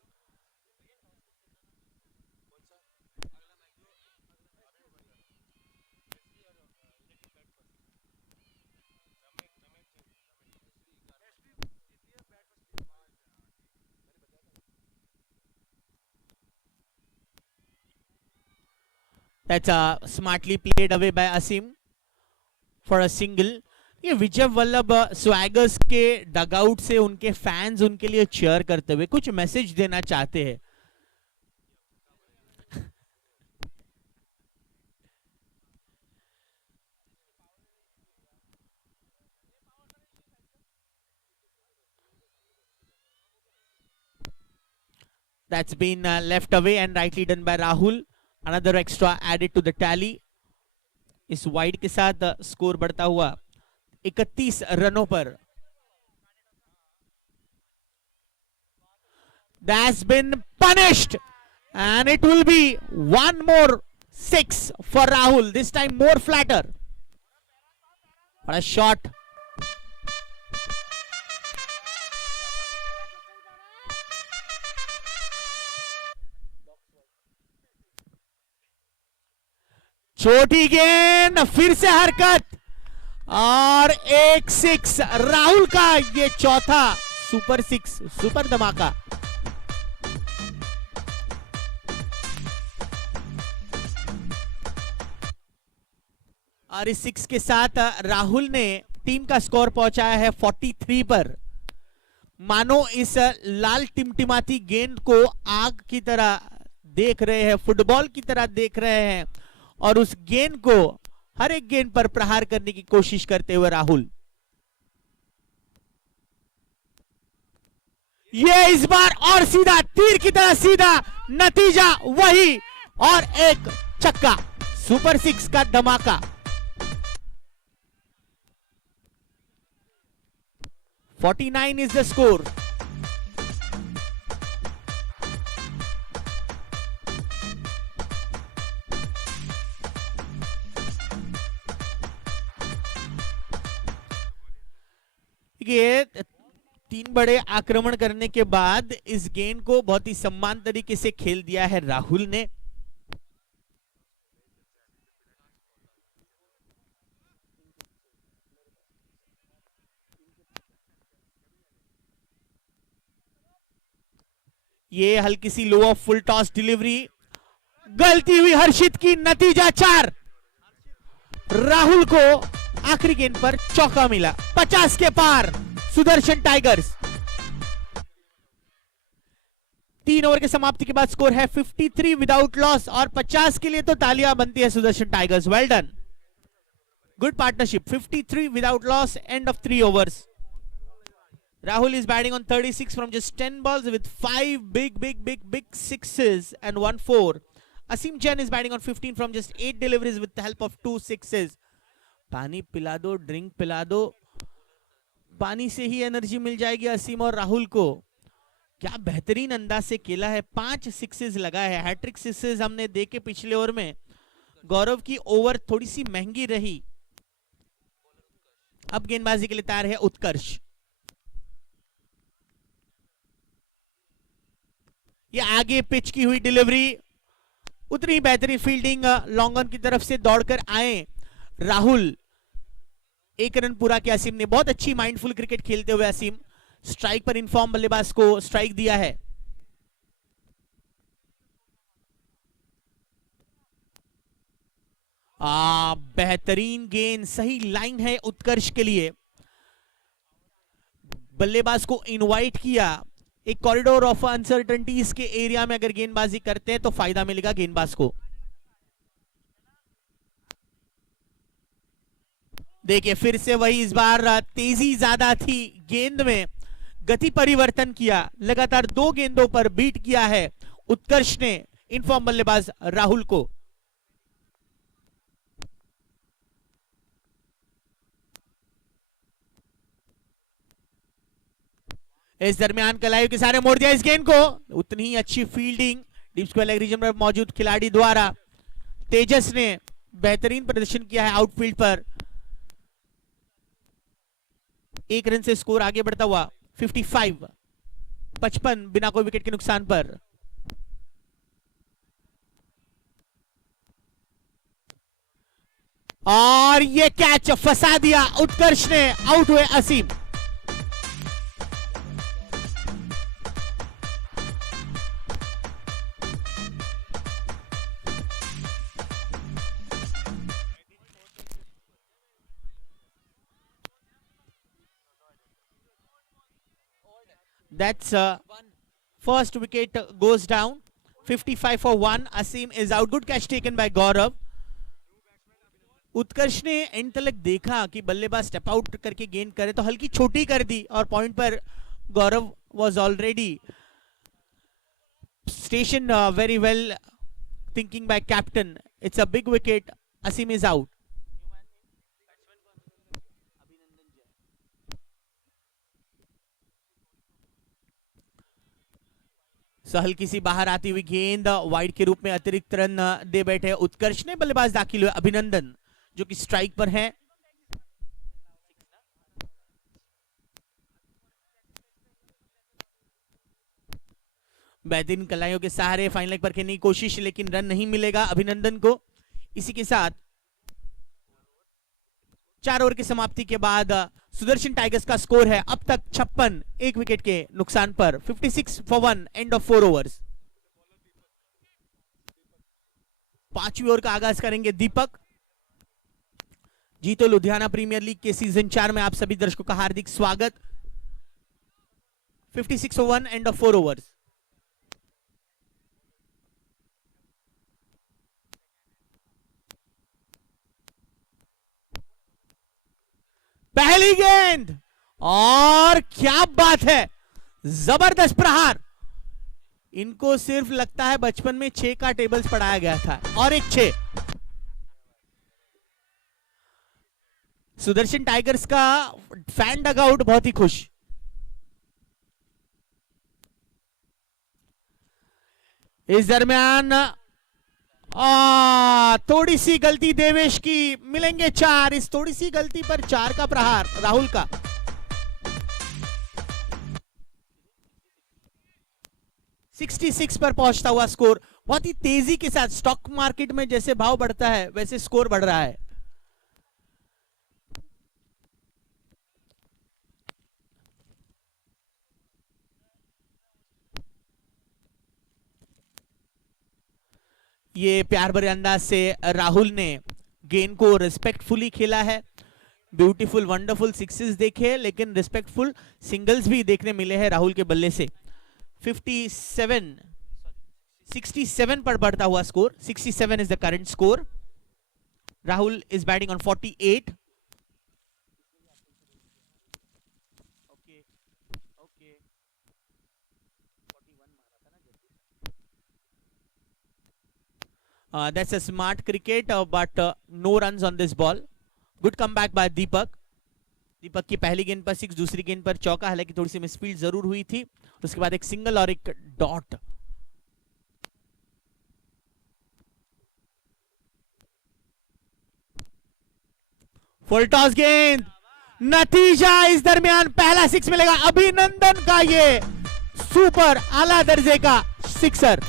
That's smartly played away by Asim for a single. ये विजय वल्लभ स्वैगर्स के डगआउट से उनके फैंस उनके लिए चीयर करते हुए कुछ मैसेज देना चाहते हैं। That's been left away and rightly done by Rahul. Another extra added to the tally. इस वाइड के साथ स्कोर बढ़ता हुआ 31 रनों पर। That's been punished and it will be one more 6 for Rahul. This time more flatter. What a shot. छोटी गेंद, फिर से हरकत, और एक 6 राहुल का। ये चौथा सुपर 6, सुपर धमाका। और इस 6 के साथ राहुल ने टीम का स्कोर पहुंचाया है 43 पर। मानो इस लाल टिमटिमाती गेंद को आग की तरह देख रहे हैं, फुटबॉल की तरह देख रहे हैं, और उस गेंद को हर एक गेंद पर प्रहार करने की कोशिश करते हुए राहुल। ये इस बार और सीधा, तीर की तरह सीधा, नतीजा वही, और एक छक्का, सुपर 6 का धमाका। 49 is the score. ये 3 बड़े आक्रमण करने के बाद इस गेंद को बहुत ही सम्मान तरीके से खेल दिया है राहुल ने। ये हल्की सी लो ऑफ फुल टॉस डिलीवरी, गलती हुई हर्षित की, नतीजा 4। राहुल को आखिरी गेंद पर चौका मिला। 50 के पार सुदर्शन टाइगर्स। 3 ओवर के समाप्ति के बाद स्कोर है 53 विदाउट लॉस, और 50 के लिए तो तालियां बनती है Sudarshan tigers. Well done, good partnership. 53 without loss, end of 3 overs. Rahul is batting on 36 from just 10 balls with 5 big sixes and 1 4. Asim Jain is batting on 15 from just 8 deliveries with the help of 2 sixes. पानी पिला दो, ड्रिंक पिला दो, पानी से ही एनर्जी मिल जाएगी असीम और राहुल को। क्या बेहतरीन अंदाज से खेला है, 5 सिक्सेस लगाए हैं, हैट्रिक सिक्सेस हमने देखे पिछले ओवर में। गौरव की ओवर थोड़ी सी महंगी रही। अब गेंदबाजी के लिए तैयार है उत्कर्ष। ये आगे पिच की हुई डिलीवरी, उतनी बेहतरीन फील्डिंग, लॉन्ग ऑन की तरफ से दौड़कर आए राहुल। 1 रन पूरा किया असीम ने। बहुत अच्छी माइंडफुल क्रिकेट खेलते हुए असीम स्ट्राइक पर इनफॉर्म बल्लेबाज को स्ट्राइक दिया है। बेहतरीन गेंद, सही लाइन है उत्कर्ष के लिए। बल्लेबाज को इनवाइट किया। एक कॉरिडोर ऑफ अनसर्टेनिटीज के एरिया में अगर गेंदबाजी करते हैं तो फायदा मिलेगा गेंदबाज को। देखिए फिर से वही, इस बार तेजी ज्यादा थी गेंद में, गति परिवर्तन किया, लगातार 2 गेंदों पर बीट किया है उत्कर्ष ने इनफॉर्म बल्लेबाज राहुल को। इस दरमियान कलायु के सारे मोड़ दिया इस गेंद को। उतनी ही अच्छी fielding deep square leg region पर मौजूद खिलाड़ी द्वारा। तेजस ने बेहतरीन प्रदर्शन किया है आउटफील्ड पर। 1 रन से स्कोर आगे बढ़ता हुआ 55 बिना कोई विकेट के नुकसान पर। और ये कैच फंसा दिया उत्कर्ष ने, आउट हुए असीम। That's first wicket goes down. 55 for 1. Asim is out. Good catch taken by Gaurav. उत्कर्ष ने एंड तक देखा कि बल्लेबाज स्टेप आउट करके गेंद करे तो हल्की छोटी कर दी, और पॉइंट पर गौरव was already stationed very well. Thinking by captain. It's a big wicket. Asim is out. हल्की सी बाहर आती हुई गेंद वाइड के रूप में अतिरिक्त रन दे बैठे उत्कर्ष ने। बल्लेबाज दाखिल हुए अभिनंदन जो कि स्ट्राइक पर है। बेहतरीन कलाइयों के सहारे फाइन लेग पर खेलने की कोशिश, लेकिन रन नहीं मिलेगा अभिनंदन को। इसी के साथ 4 ओवर की समाप्ति के बाद सुदर्शन टाइगर्स का स्कोर है अब तक 56, 1 विकेट के नुकसान पर। 56 for 1, एंड ऑफ 4 overs। 5वीं ओवर का आगाज करेंगे दीपक। जी तो लुधियाना प्रीमियर लीग के सीजन 4 में आप सभी दर्शकों का हार्दिक स्वागत। 56 ओवर 1 एंड ऑफ 4 ओवर्स। पहली गेंद और क्या बात है, जबरदस्त प्रहार। इनको सिर्फ लगता है बचपन में 6 का टेबल्स पढ़ाया गया था और एक 6। सुदर्शन टाइगर्स का फैन डगआउट बहुत ही खुश। इस दरमियान थोड़ी सी गलती देवेश की, मिलेंगे 4। इस थोड़ी सी गलती पर 4 का प्रहार राहुल का। $66 पर पहुंचता हुआ स्कोर। बहुत ही तेजी के साथ स्टॉक मार्केट में जैसे भाव बढ़ता है वैसे स्कोर बढ़ रहा है। ये प्यार भरे अंदाज से राहुल ने गेंद को रिस्पेक्टफुली खेला है। ब्यूटीफुल वंडरफुल सिक्सेस देखे, लेकिन रिस्पेक्टफुल सिंगल्स भी देखने मिले हैं राहुल के बल्ले से। 67 पर बढ़ता हुआ score. 67 is the current score. Rahul is batting on 48। That's a smart cricket, but no runs on this ball. Good comeback by Deepak. दीपक की पहली गेंद पर 6, दूसरी गेंद पर चौका। हालांकि थोड़ी सी मिसफील्ड जरूर हुई थी। उसके बाद एक सिंगल और एक डॉट। फुल टॉस गेंद, नतीजा इस दरमियान पहला 6 मिलेगा। अभिनंदन का ये सुपर आला दर्जे का सिक्सर।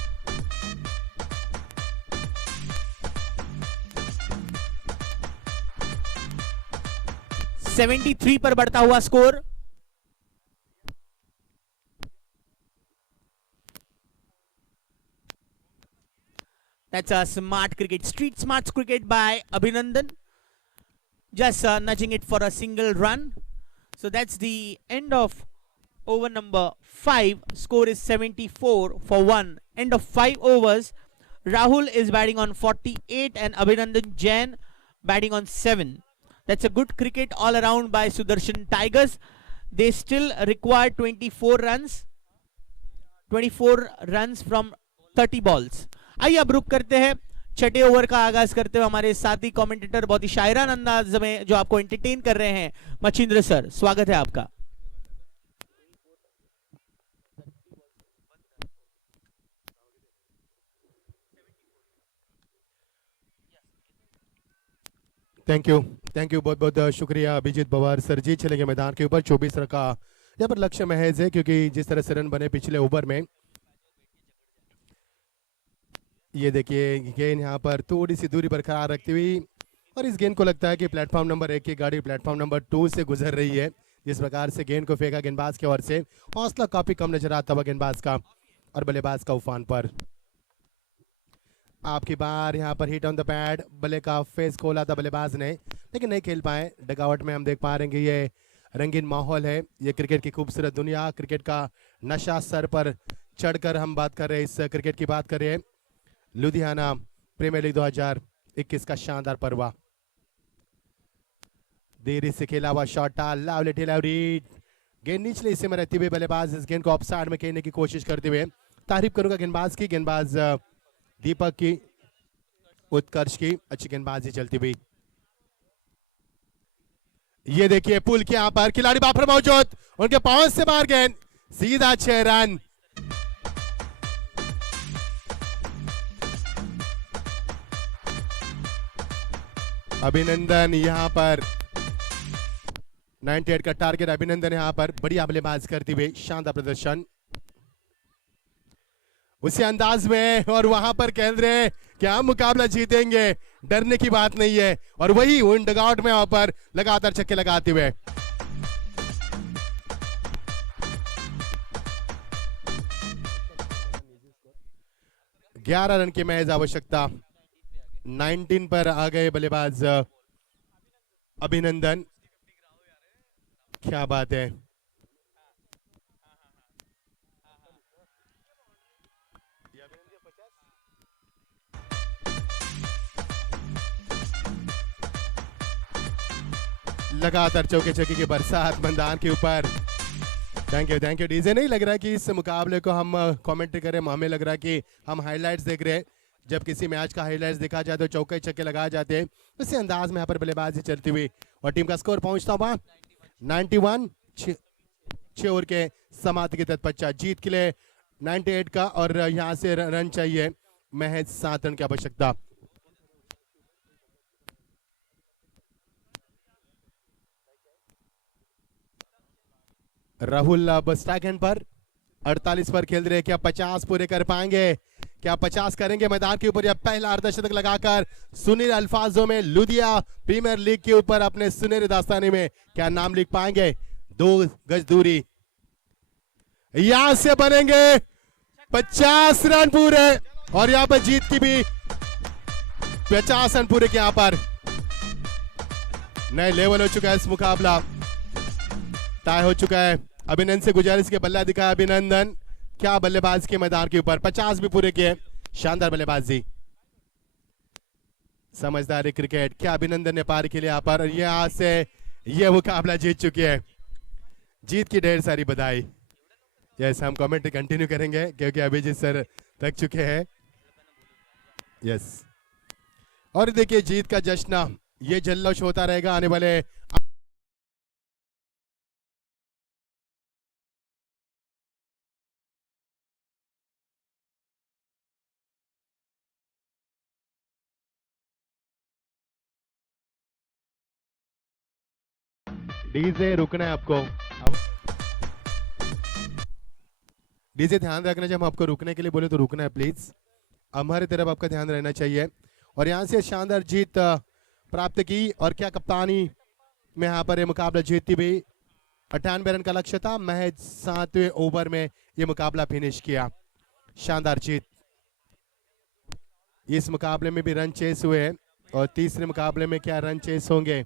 73 पर बढ़ता हुआ score. That's a smart cricket, street smart cricket by Abhinandan. Just nudging it for a single run. So that's the end of over number 5. Score is 74 for 1. End of 5 overs. Rahul is batting on 48 and Abhinandan Jain batting on 7. That's a good cricket all around by Sudarshan Tigers. They still require 24 runs. 24 runs from 30 balls. आइए अब रुक करते हैं छठे ओवर का आगाज करते हुए हमारे साथी कमेंटेटर बहुत ही शायरान अंदाज में जो आपको एंटरटेन कर रहे हैं, मचिंद्र सर, स्वागत है आपका। थैंक यू बहुत बहुत शुक्रिया अभिजीत पवार सर जी। चलेंगे मैदान के ऊपर। 24 रन का यहाँ पर लक्ष्य महज है, क्योंकि जिस तरह से रन बने पिछले ओवर में, ये देखिए गेंद यहाँ पर थोड़ी सी दूरी बरकरार रखती हुई, और इस गेंद को लगता है कि प्लेटफॉर्म नंबर 1 की गाड़ी प्लेटफॉर्म नंबर 2 से गुजर रही है। जिस प्रकार से गेंद को फेंका गेंदबाज की ओर से, हौसला काफी कम नजर आता हुआ गेंदबाज का, और बल्लेबाज का उफान पर। आपकी बार यहाँ पर हिट ऑन द पैड, बल्ले का फेस खोला था बल्लेबाज ने, लेकिन नहीं खेल पाए। डगआउट में हम देख पा रहे हैं कि ये रंगीन माहौल है, ये क्रिकेट की खूबसूरत दुनिया, क्रिकेट का नशा सर पर चढ़कर हम बात कर रहे हैं। इस क्रिकेट की बात कर रहे हैं, लुधियाना प्रीमियर लीग 2021 का शानदार पर्व। देरी से खेला हुआ शॉट, गेंद निचले हिस्से में रहती हुई बल्लेबाज इस गेंद को ऑफ साइड में खेलने की कोशिश करते हुए। तारीफ करूंगा गेंदबाज की, गेंदबाज दीपक की, उत्कर्ष की, अच्छी गेंदबाजी चलती हुई। ये देखिए पुल के यहाँ पर खिलाड़ी बापर मौजूद, उनके पांव से बाहर गेंद, सीधा 6 रन। अभिनंदन यहाँ पर 98 का टारगेट। अभिनंदन यहाँ पर बढ़िया बल्लेबाज करते हुए शानदार प्रदर्शन उसी अंदाज में, और वहां पर कह रहे क्या मुकाबला जीतेंगे, डरने की बात नहीं है, और वही उन डगआउट में वहां पर लगातार छक्के लगाते हुए। ग्यारह रन की महज आवश्यकता। 19 पर आ गए बल्लेबाज अभिनंदन, क्या बात है। लगातार चौके चौके की बरसात मैदान के ऊपर। Thank you DJ. नहीं लग रहा कि इस मुकाबले को हम कमेंट्री करें, हमें लग रहा कि हम हाइलाइट्स देख रहे हैं। जब किसी मैच का हाइलाइट्स देखा जाए तो चौके छक्के लगाए जाते हैं, उसी अंदाज में यहाँ पर बल्लेबाजी चलती हुई और टीम का स्कोर पहुंचता हुआ 91। 6 ओवर के समाप्ति के तत्पश्चात जीत के लिए 98 का और यहाँ से रन चाहिए महज 7 रन की आवश्यकता। राहुल बस स्ट्राइक पर 48 पर खेल रहे, क्या 50 पूरे कर पाएंगे? क्या 50 करेंगे मैदान के ऊपर? या पहला अर्धशतक लगाकर सुनील अल्फाजों में लुधिया प्रीमियर लीग के ऊपर अपने सुनहरे दास्ताने में क्या नाम लिख पाएंगे? 2 गज दूरी, यहां से बनेंगे 50 रन पूरे और यहां पर जीत की भी 50 रन पूरे के यहां पर नए लेवल हो चुका है। इस मुकाबला टाई हो चुका है। अभिनंदन से गुजारिश के बल्ला दिखाया अभिनंदन, क्या बल्लेबाज के मैदान के ऊपर 50 भी पूरे किए, शानदार बल्लेबाजी, समझदारी क्रिकेट। क्या अभिनंदन ने पार के लिए यहाँ पर यहाँ से ये मुकाबला जीत चुकी है। जीत की ढेर सारी बधाई। यस, हम कमेंट कंटिन्यू करेंगे क्योंकि अभिजीत सर थक चुके हैं। यस, और देखिए जीत का जश्न ये जल्लोश होता रहेगा आने वाले डीजे। रुकना है आपको, डीजे ध्यान रखना, जब हम आपको रुकने के लिए बोले तो रुकना है प्लीज। हमारी तरफ आपका ध्यान रहना चाहिए। और यहाँ से शानदार जीत प्राप्त की और क्या कप्तानी में यहाँ पर ये मुकाबला जीतती भी 98 रन का लक्ष्य था, महज 7वें ओवर में ये मुकाबला फिनिश किया। शानदार जीत। इस मुकाबले में भी रन चेस हुए और तीसरे मुकाबले में क्या रन चेस होंगे